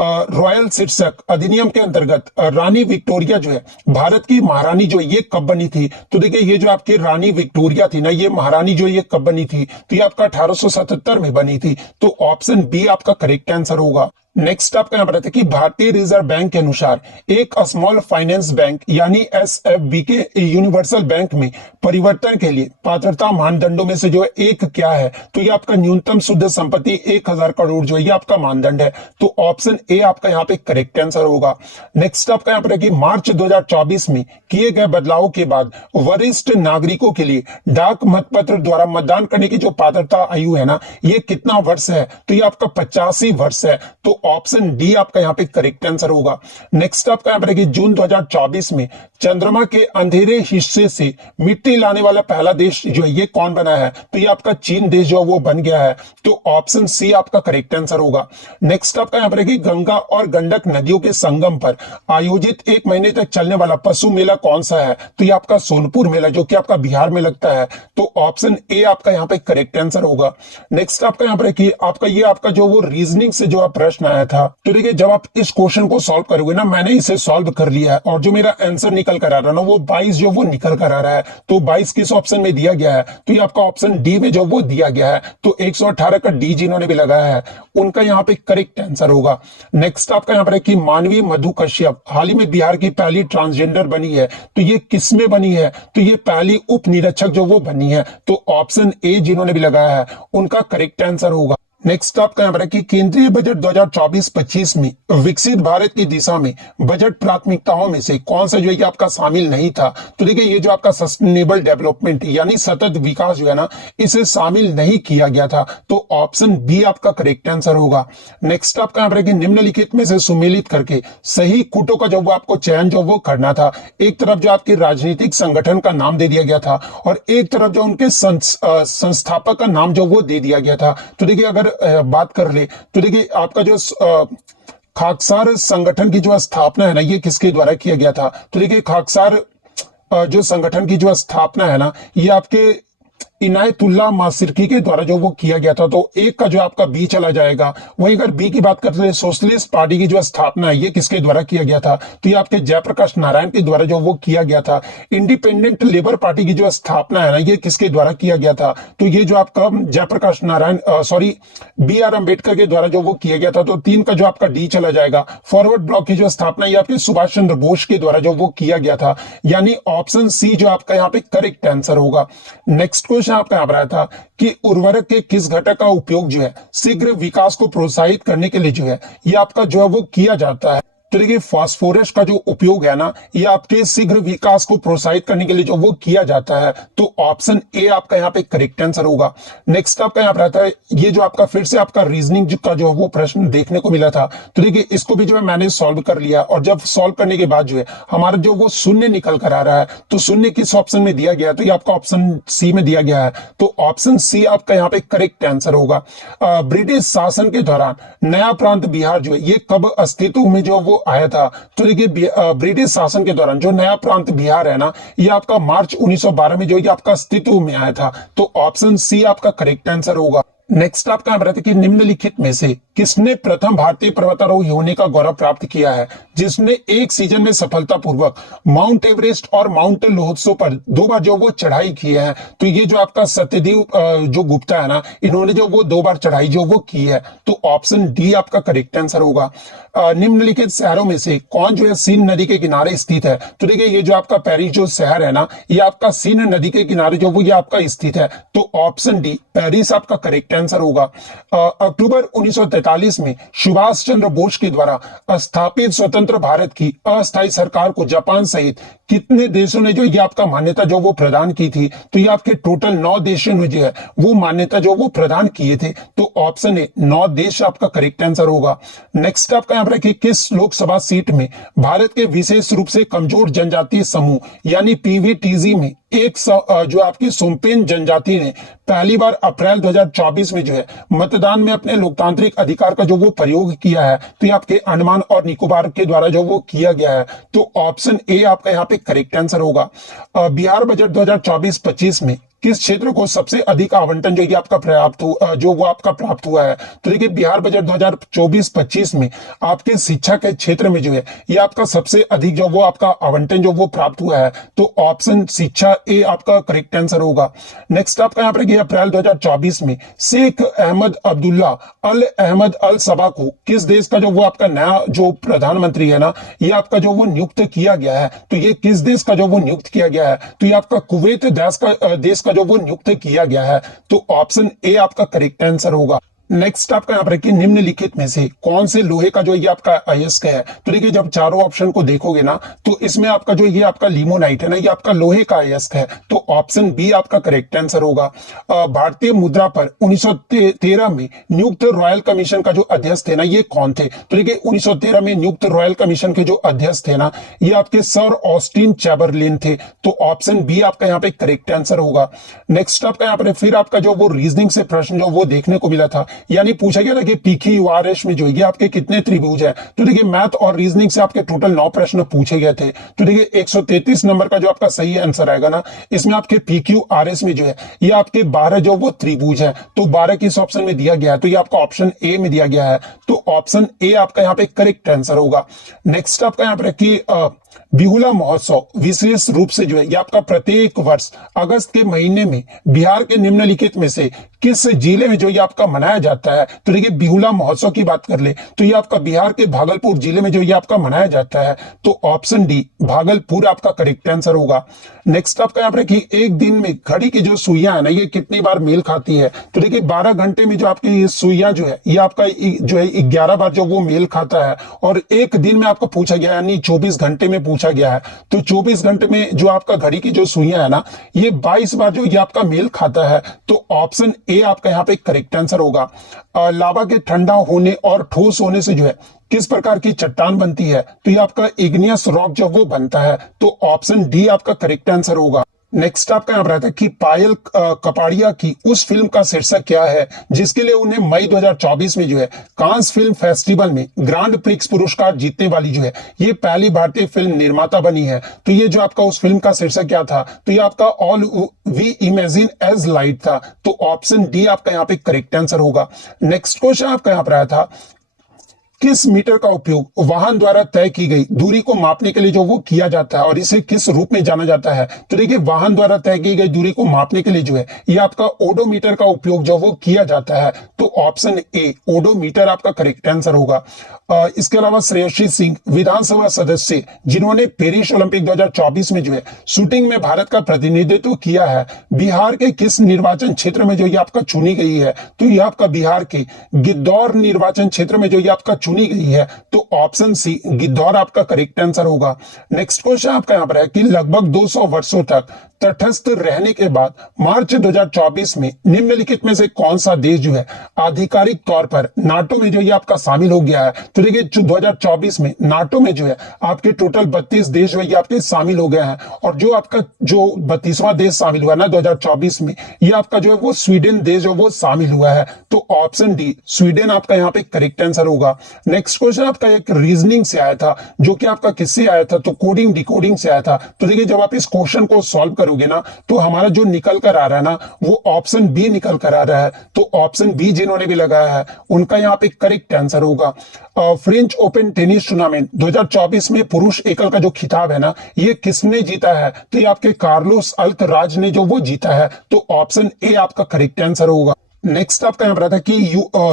रॉयल शीर्षक अधिनियम के अंतर्गत रानी विक्टोरिया जो है भारत की महारानी जो ये कब बनी थी। तो देखिए ये जो आपकी रानी विक्टोरिया थी ना, ये महारानी जो ये कब बनी थी, तो ये आपका 1877 में बनी थी, तो ऑप्शन बी आपका करेक्ट आंसर होगा। नेक्स्ट आपका यहाँ पर है कि भारतीय रिजर्व बैंक के अनुसार एक स्मॉल फाइनेंस बैंक यानी SFB के यूनिवर्सल बैंक में परिवर्तन के लिए पात्रता मानदंडों में से जो है एक क्या है। तो ये आपका न्यूनतम शुद्ध संपत्ति 1000 करोड़ जो है ये आपका मानदंड है, तो ऑप्शन ए आपका यहाँ पे करेक्ट आंसर होगा। नेक्स्ट आपका यहाँ पर है कि मार्च 2024 में किए गए बदलावों के बाद वरिष्ठ नागरिकों के लिए डाक मतपत्र द्वारा मतदान करने की जो पात्रता आयु है ना, ये कितना वर्ष है, तो ये आपका 85 वर्ष है, तो ऑप्शन डी आपका यहाँ पे करेक्ट आंसर होगा। नेक्स्ट आपका यहाँ पर जून 2024 में चंद्रमा के अंधेरे हिस्से से मिट्टी लाने वाला पहला देश जो है ये कौन बना है, तो ये आपका चीन देश जो वो बन गया है, तो ऑप्शन सी आपका करेक्ट आंसर होगा। नेक्स्ट आपका यहाँ पर गंगा और गंडक नदियों के संगम पर आयोजित 1 महीने तक चलने वाला पशु मेला कौन सा है, तो ये आपका सोनपुर मेला जो कि आपका बिहार में लगता है, तो ऑप्शन ए आपका यहाँ पे करेक्ट आंसर होगा। नेक्स्ट आपका यहाँ पर आपका ये आपका जो वो रीजनिंग से जो प्रश्न आया था, तो देखिए जब आप इस क्वेश्चन को सॉल्व करोगे ना, मैंने इसे सॉल्व कर लिया है और जो मेरा आंसर निकल कर आ रहा है ना, वो 22 जो वो निकल कर आ रहा है। तो 22 किस ऑप्शन में दिया गया है, तो ये आपका ऑप्शन डी में जो वो दिया गया है, तो 118 का डी जिन्होंने भी लगाया है उनका यहाँ पे करेक्ट आंसर होगा। नेक्स्ट आपका यहाँ पर है कि मानवी मधु कश्यप हाल ही में बिहार की पहली ट्रांसजेंडर बनी है, तो ये किस में बनी है, तो ये पहली उप निरीक्षक जो वो बनी है, तो ऑप्शन ए जिन्होंने भी लगाया है उनका करेक्ट आंसर होगा। नेक्स्ट आपका यहाँ पर है कि केंद्रीय बजट 2024-25 में विकसित भारत की दिशा में बजट प्राथमिकताओं में से कौन सा जो है कि आपका शामिल नहीं था। तो देखिए ये जो आपका सस्टेनेबल डेवलपमेंट यानी सतत विकास जो है ना, इसे शामिल नहीं किया गया था। तो ऑप्शन बी आपका करेक्ट आंसर होगा। नेक्स्ट आपका यहाँ पर है कि निम्नलिखित में से सुमेलित करके सही कूटों का जो वो आपको चयन जो वो करना था। एक तरफ जो आपके राजनीतिक संगठन का नाम दे दिया गया था और एक तरफ जो उनके संस्थापक का नाम जो वो दे दिया गया था। तो देखिए अगर बात कर ले तो देखिए आपका जो खाकसार संगठन की जो स्थापना है ना, ये किसके द्वारा किया गया था। तो देखिए खाकसार जो संगठन की जो स्थापना है ना, ये आपके इनायतुल्लाह मासिरकी के द्वारा जो वो किया गया था। तो एक का जो आपका बी चला जाएगा। वहीं अगर बी की बात करते हैं, सोशलिस्ट पार्टी की जो स्थापना है ये किसके द्वारा किया गया था। तो ये आपके जयप्रकाश नारायण के द्वारा जो वो किया गया था। इंडिपेंडेंट लेबर पार्टी की जो स्थापना है ना, ये किसके द्वारा किया गया था। तो ये जो आपका Jayaprakash Narayan sorry B R Ambedkar के द्वारा जो वो किया गया था। तो तीन का जो आपका डी चला जाएगा। फॉरवर्ड ब्लॉक की जो स्थापना ये आपके सुभाष चंद्र बोस के द्वारा जो वो किया गया था। यानी ऑप्शन सी जो आपका यहाँ पे करेक्ट आंसर होगा। नेक्स्ट क्वेश्चन आपका यहाँ पर आया था कि उर्वरक के किस घटक का उपयोग जो है शीघ्र विकास को प्रोत्साहित करने के लिए जो है ये आपका जो है वो किया जाता है। तो देखिए फास्फोरस का जो उपयोग है ना, ये आपके शीघ्र विकास को प्रोत्साहित करने के लिए जो वो किया जाता है। तो ऑप्शन ए आपका यहाँ पे करेक्ट आंसर होगा। नेक्स्ट आपका यहाँ पर आता है, ये जो आपका फिर से आपका रीजनिंग का जो वो प्रश्न देखने को मिला था। तो देखिए इसको भी जो है मैंने सॉल्व कर लिया और जब सॉल्व करने के बाद जो है हमारा जो वो शून्य निकल कर आ रहा है। तो शून्य किस ऑप्शन में दिया गया है, तो ये आपका ऑप्शन सी में दिया गया है। तो ऑप्शन सी आपका यहाँ पे करेक्ट आंसर होगा। ब्रिटिश शासन के दौरान नया प्रांत बिहार जो है ये कब अस्तित्व में जो वो आया था। तो देखिए ब्रिटिश शासन के दौरान जो नया प्रांत बिहार है ना, ये आपका मार्च 1912 में जो ये आपका अस्तित्व में आया था। तो ऑप्शन सी आपका करेक्ट आंसर होगा। नेक्स्ट आपका यहाँ कि निम्नलिखित में से किसने प्रथम भारतीय पर्वतारोही होने का गौरव प्राप्त किया है, जिसने एक सीजन में सफलतापूर्वक माउंट एवरेस्ट और माउंट लोहत्सो पर 2 बार जो वो चढ़ाई की है। तो ये जो आपका सत्यदेव जो गुप्ता है ना, इन्होंने जो वो 2 बार चढ़ाई जो वो की है। तो ऑप्शन डी आपका करेक्ट आंसर होगा। निम्नलिखित शहरों में से कौन जो है सीन नदी के किनारे स्थित है। तो देखिए ये जो आपका पेरिस जो शहर है ना, ये आपका सीन नदी के किनारे जो वो ये आपका स्थित है। तो ऑप्शन डी पेरिस आपका करेक्ट आंसर होगा। अक्टूबर 1943 में सुभाष चंद्र बोस के द्वारा स्थापित स्वतंत्र भारत की अस्थायी सरकार को जापान सहित कितने देशों ने जो ये आपका मान्यता जो वो प्रदान की थी। तो ये आपके टोटल 9 देशों ने जो है वो मान्यता जो वो प्रदान किए थे। तो ऑप्शन ए 9 देश आपका करेक्ट आंसर होगा। नेक्स्ट आपका यहाँ पर कि किस लोकसभा सीट में भारत के विशेष रूप से कमजोर जनजातीय समूह यानी पीवीटीजी में एक जो आपकी सोम्पेन जनजाति ने पहली बार अप्रैल 2024 में जो है मतदान में अपने लोकतांत्रिक अधिकार का जो वो प्रयोग किया है। तो ये आपके अंडमान और निकोबार के द्वारा जो वो किया गया है। तो ऑप्शन ए आपका यहाँ पे करेक्ट आंसर होगा। बिहार बजट 2024-25 में किस क्षेत्र को सबसे अधिक आवंटन जो आपका प्राप्त हुआ है। तो देखिए बिहार बजट 2024-25 में आपके शिक्षा के क्षेत्र में जो है ये आपका सबसे अधिक जो वो आपका आवंटन जो वो प्राप्त हुआ है। तो ऑप्शन शिक्षा ए आपका करेक्ट आंसर होगा। नेक्स्ट आपका यहाँ पर अप्रैल 2024 में शेख अहमद अब्दुल्ला अल अहमद अल सबा को किस देश का जो वो आपका नया जो प्रधानमंत्री है ना, ये आपका जो वो नियुक्त किया गया है। तो ये किस देश का जो वो नियुक्त किया गया है। तो ये आपका कुवैत देश का जो वो नियुक्त किया गया है। तो ऑप्शन ए आपका करेक्ट आंसर होगा। नेक्स्ट आपका यहाँ पर कि निम्नलिखित में से कौन से लोहे का जो ये आपका अयस्क है। तो देखिए जब चारों ऑप्शन को देखोगे ना, तो इसमें आपका जो ये आपका लिमोनाइट है ना, ये आपका लोहे का अयस्क है। तो ऑप्शन बी आपका करेक्ट आंसर होगा। भारतीय मुद्रा पर 1913 में नियुक्त रॉयल कमीशन का जो अध्यक्ष थे ना, ये कौन थे। तो देखिए 1913 में नियुक्त रॉयल कमीशन के जो अध्यक्ष थे ना, ये आपके सर ऑस्टिन चैबरलेन थे। तो ऑप्शन बी आपका यहाँ पे करेक्ट आंसर होगा। नेक्स्ट आपका यहाँ पर फिर आपका जो वो रीजनिंग से प्रश्न जो वो देखने को मिला था, यानी पूछा गया था कि PQRS में जो ये आपके कितने त्रिभुज है। तो देखिए मैथ और रीजनिंग से आपके टोटल 9 प्रश्न पूछे गए थे। तो देखिए 133 नंबर का जो आपका सही आंसर आएगा ना, इसमें आपके PQRS में जो है ये आपके 12 जो वो त्रिभुज है। तो 12 किस ऑप्शन में दिया गया है। तो ये आपका ऑप्शन ए में दिया गया है। तो ऑप्शन ए आपका यहाँ पे करेक्ट आंसर होगा। नेक्स्ट आपका यहाँ पर कि बिहुला महोत्सव विशेष रूप से जो है ये आपका प्रत्येक वर्ष अगस्त के महीने में बिहार के निम्नलिखित में से किस जिले में जो ये आपका मनाया जाता है? तो देखिए बिहुला महोत्सव की बात कर ले तो ये आपका बिहार के भागलपुर जिले में जो ये आपका मनाया जाता है, तो ऑप्शन डी भागलपुर आपका करेक्ट आंसर होगा। नेक्स्ट आपका यहाँ पर कि एक दिन में घड़ी की जो सुइयां है ना ये कितनी बार मेल खाती है? तो देखिए 12 घंटे में जो आपकी सुइयां जो है ये आपका जो है 11 बार जो वो मेल खाता है, और एक दिन में आपको पूछा गया यानी 24 घंटे में पूछा गया है, तो 24 घंटे में जो आपका घड़ी की जो सुइयां है ना ये 22 बार जो ये आपका मेल खाता है, तो ऑप्शन ए आपका यहाँ पे करेक्ट आंसर होगा। लावा के ठंडा होने और ठोस होने से जो है किस प्रकार की चट्टान बनती है? तो ये आपका इग्नियस रॉक जो वो बनता है, तो ऑप्शन डी आपका करेक्ट आंसर होगा। नेक्स्ट आपका यहाँ पर आता है कि पायल कपाड़िया की उस फिल्म का शीर्षक क्या है जिसके लिए उन्हें मई 2024 में जो है कांस फिल्म फेस्टिवल में ग्रांड प्रिक्स पुरस्कार जीतने वाली जो है ये पहली भारतीय फिल्म निर्माता बनी है? तो ये जो आपका उस फिल्म का शीर्षक क्या था? तो ये आपका all we imagine as light था, तो ऑप्शन डी आपका यहाँ पे करेक्ट आंसर होगा। नेक्स्ट क्वेश्चन आपका यहाँ पर आया था किस मीटर का उपयोग वाहन द्वारा तय की गई दूरी को मापने के लिए जो वो किया जाता है और इसे किस रूप में जाना जाता है? तो देखिए वाहन द्वारा तय की गई दूरी को मापने के लिए जो है ये आपका ओडोमीटर का उपयोग जो वो किया जाता है, तो ऑप्शन ए ओडोमीटर आपका करेक्ट आंसर होगा। इसके अलावा श्रेयसी सिंह विधानसभा सदस्य जिन्होंने पेरिस ओलंपिक 2024 में जो है शूटिंग में भारत का प्रतिनिधित्व किया है, बिहार के किस निर्वाचन क्षेत्र में जो ये आपका चुनी गई है? तो ये आपका बिहार के गिद्धौर निर्वाचन क्षेत्र में जो ये आपका चुनी गई है, तो ऑप्शन सी गिद्धौर आपका करेक्ट आंसर होगा। नेक्स्ट क्वेश्चन आपका यहाँ पर है कि लगभग 200 वर्षों तक तटस्थ रहने के बाद मार्च 2024 में निम्नलिखित में से कौन सा देश जो है आधिकारिक तौर पर नाटो में जो ये आपका शामिल हो गया है? तो देखिए 2024 में नाटो में जो है आपके टोटल 32 देश जो है ये आपके शामिल हो गए हैं, और जो आपका जो 32वां देश शामिल हुआ ना 2024 में ये आपका जो है वो स्वीडन देश जो वो शामिल हुआ है, तो ऑप्शन डी स्वीडन आपका यहाँ पे करेक्ट आंसर होगा। नेक्स्ट क्वेश्चन आपका एक रीजनिंग से आया था, जो कि आपका किससे आया था? तो कोडिंग डिकोडिंग से आया था। तो देखिए जब आप इस क्वेश्चन को सॉल्व करोगे ना तो हमारा जो निकल कर आ रहा है ना वो ऑप्शन बी निकल कर आ रहा है, तो ऑप्शन बी जिन्होंने भी लगाया है उनका यहाँ पे करेक्ट आंसर होगा। फ्रेंच ओपन टेनिस टूर्नामेंट 2024 में पुरुष एकल का जो खिताब है ना ये किसने जीता है? तो ये आपके कार्लोस अल्कराज ने जो वो जीता है, तो ऑप्शन ए आपका करेक्ट आंसर होगा। नेक्स्ट आपका यहाँ पर आता है कि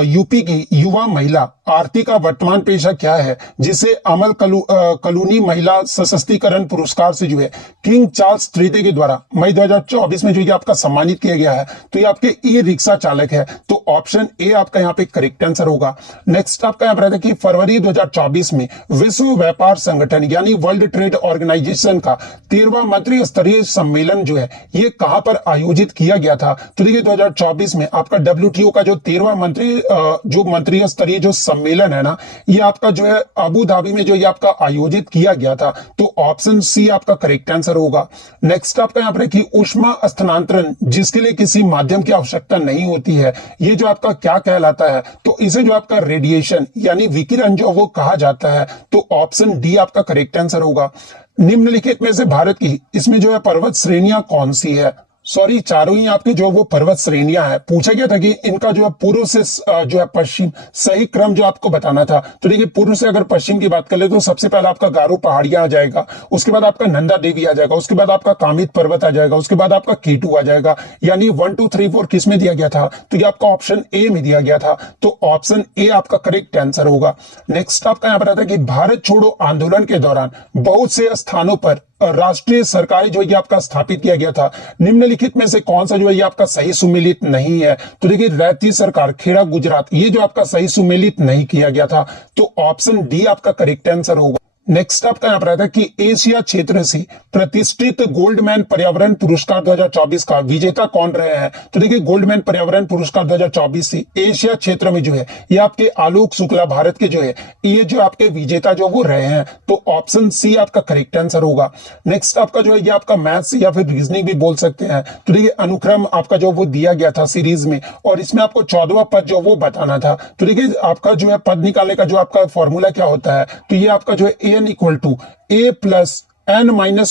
यूपी की युवा महिला आरती का वर्तमान पेशा क्या है जिसे अमल कलूनी महिला सशक्तिकरण पुरस्कार से जो है किंग चार्ल्स तृतीय के द्वारा मई 2024 में जो ये आपका सम्मानित किया गया है, तो ये आपके ई रिक्शा चालक है, तो ऑप्शन ए आपका यहाँ पे करेक्ट आंसर होगा। नेक्स्ट आपका यहाँ पर आता है कि फरवरी 2024 में विश्व व्यापार संगठन यानी वर्ल्ड ट्रेड ऑर्गेनाइजेशन का 13वां मंत्री स्तरीय सम्मेलन जो है ये कहां पर आयोजित किया गया था? तो देखिए 2024 में आपका WTO का जो 13वां मंत्री स्तरीय जो सम्मेलन है ना ये आपका जो है अबू धाबी में जो ये आपका आयोजित किया गया था, तो ऑप्शन सी आपका करेक्ट आंसर होगा। नेक्स्ट आपका यहाँ पर है कि ऊष्मा स्थानांतरण जिसके लिए किसी माध्यम की आवश्यकता नहीं होती है ये जो आपका क्या कहलाता है? तो इसे जो आपका रेडिएशन यानी विकिरण जो वो कहा जाता है, तो ऑप्शन डी आपका करेक्ट आंसर होगा। निम्नलिखित में से भारत की इसमें जो है पर्वत श्रेणियां कौन सी है? सॉरी चारों ही आपके जो वो पर्वत श्रेणियां हैं, पूछा गया था कि इनका जो है पूर्व से जो है पश्चिम सही क्रम जो आपको बताना था। तो देखिए पूर्व से अगर पश्चिम की बात कर ले तो सबसे पहले आपका गारो पहाड़ियां आ जाएगा, उसके बाद आपका नंदा देवी आ जाएगा, उसके बाद आपका कामित पर्वत आ जाएगा, उसके बाद आपका केटू आ जाएगा। यानी 1 2 3 4 किस में दिया गया था? तो ये आपका ऑप्शन ए में दिया गया था, तो ऑप्शन ए आपका करेक्ट आंसर होगा। नेक्स्ट आपका यहाँ पर आता है कि भारत छोड़ो आंदोलन के दौरान बहुत से स्थानों पर राष्ट्रीय सरकारी जो ये आपका स्थापित किया गया था, निम्नलिखित में से कौन सा जो है ये आपका सही सुमेलित नहीं है? तो देखिए रैती सरकार खेड़ा गुजरात ये जो आपका सही सुमेलित नहीं किया गया था, तो ऑप्शन डी आपका करेक्ट आंसर होगा। नेक्स्ट आपका यहाँ पर आता है कि एशिया क्षेत्र से प्रतिष्ठित गोल्डमैन पर्यावरण पुरस्कार 2024 का विजेता कौन रहे हैं? तो देखिए गोल्डमैन पर्यावरण पुरस्कार 2024 से एशिया क्षेत्र में जो है ये आपके आलोक शुक्ला भारत के जो है ये जो आपके विजेता जो वो रहे हैं, तो ऑप्शन सी आपका करेक्ट आंसर होगा। नेक्स्ट आपका जो है ये आपका मैथ्स या फिर रीजनिंग भी बोल सकते हैं। तो देखिए अनुक्रम आपका जो वो दिया गया था सीरीज में, और इसमें आपको 14वां पद जो वो बताना था। तो देखिए आपका जो है पद निकालने का जो आपका फॉर्मूला क्या होता है? तो ये आपका जो है n = a + n-1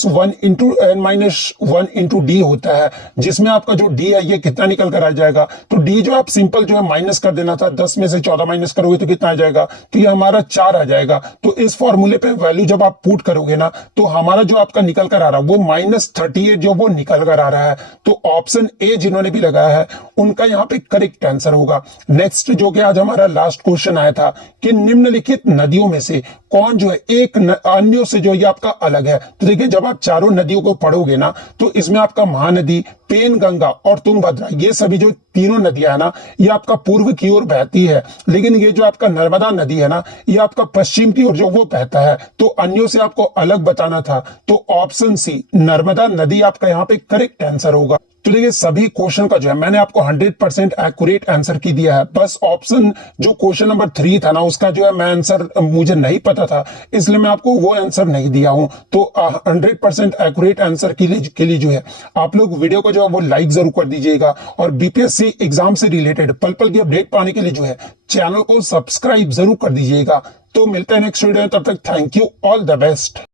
डी होता है, जिसमें आपका जो डी है ये कितना निकल कर आ जाएगा। तो डी जो आप सिंपल जो है माइनस कर देना था, 10 में से 14 माइनस करोगे तो कितना आ जाएगा, तो ये हमारा 4 आ जाएगा। तो इस फॉर्मूले पे वैल्यू जब आप पुट करोगे ना, तो हमारा जो आपका निकल कर आ रहा है वो -38 जो वो निकल कर आ रहा है। तो ऑप्शन ए जिन्होंने भी लगाया है उनका यहाँ पे करेक्ट आंसर होगा। नेक्स्ट जो कि आज हमारा लास्ट क्वेश्चन आया था कि निम्नलिखित नदियों में से कौन जो है एक अन्यों से जो ये आपका अलग है। तो देखिए जब आप चारों नदियों को पढ़ोगे ना, तो इसमें आपका महानदी, पेन गंगा और तुंगभद्रा, ये सभी जो तीनों नदियां है ना, ये आपका पूर्व की ओर बहती है, लेकिन ये जो आपका नर्मदा नदी है ना, ये आपका पश्चिम की ओर जो वो बहता है। तो अन्यों से आपको अलग बताना था, तो ऑप्शन सी नर्मदा नदी आपका यहाँ पे करेक्ट आंसर होगा। तो देखिए सभी क्वेश्चन का जो है मैंने आपको 100% एक्यूरेट आंसर की दिया है। बस ऑप्शन जो क्वेश्चन नंबर 3 था ना, उसका जो है मैं आंसर मुझे नहीं पता था, इसलिए मैं आपको वो आंसर नहीं दिया हूं। तो 100% एक्यूरेट आंसर के लिए जो है आप लोग वीडियो को जो है वो लाइक जरूर कर दीजिएगा, और बीपीएससी एग्जाम से रिलेटेड पल पल की अपडेट पाने के लिए जो है चैनल को सब्सक्राइब जरूर कर दीजिएगा। तो मिलते हैं नेक्स्ट वीडियो में, तब तक thank you, all the best.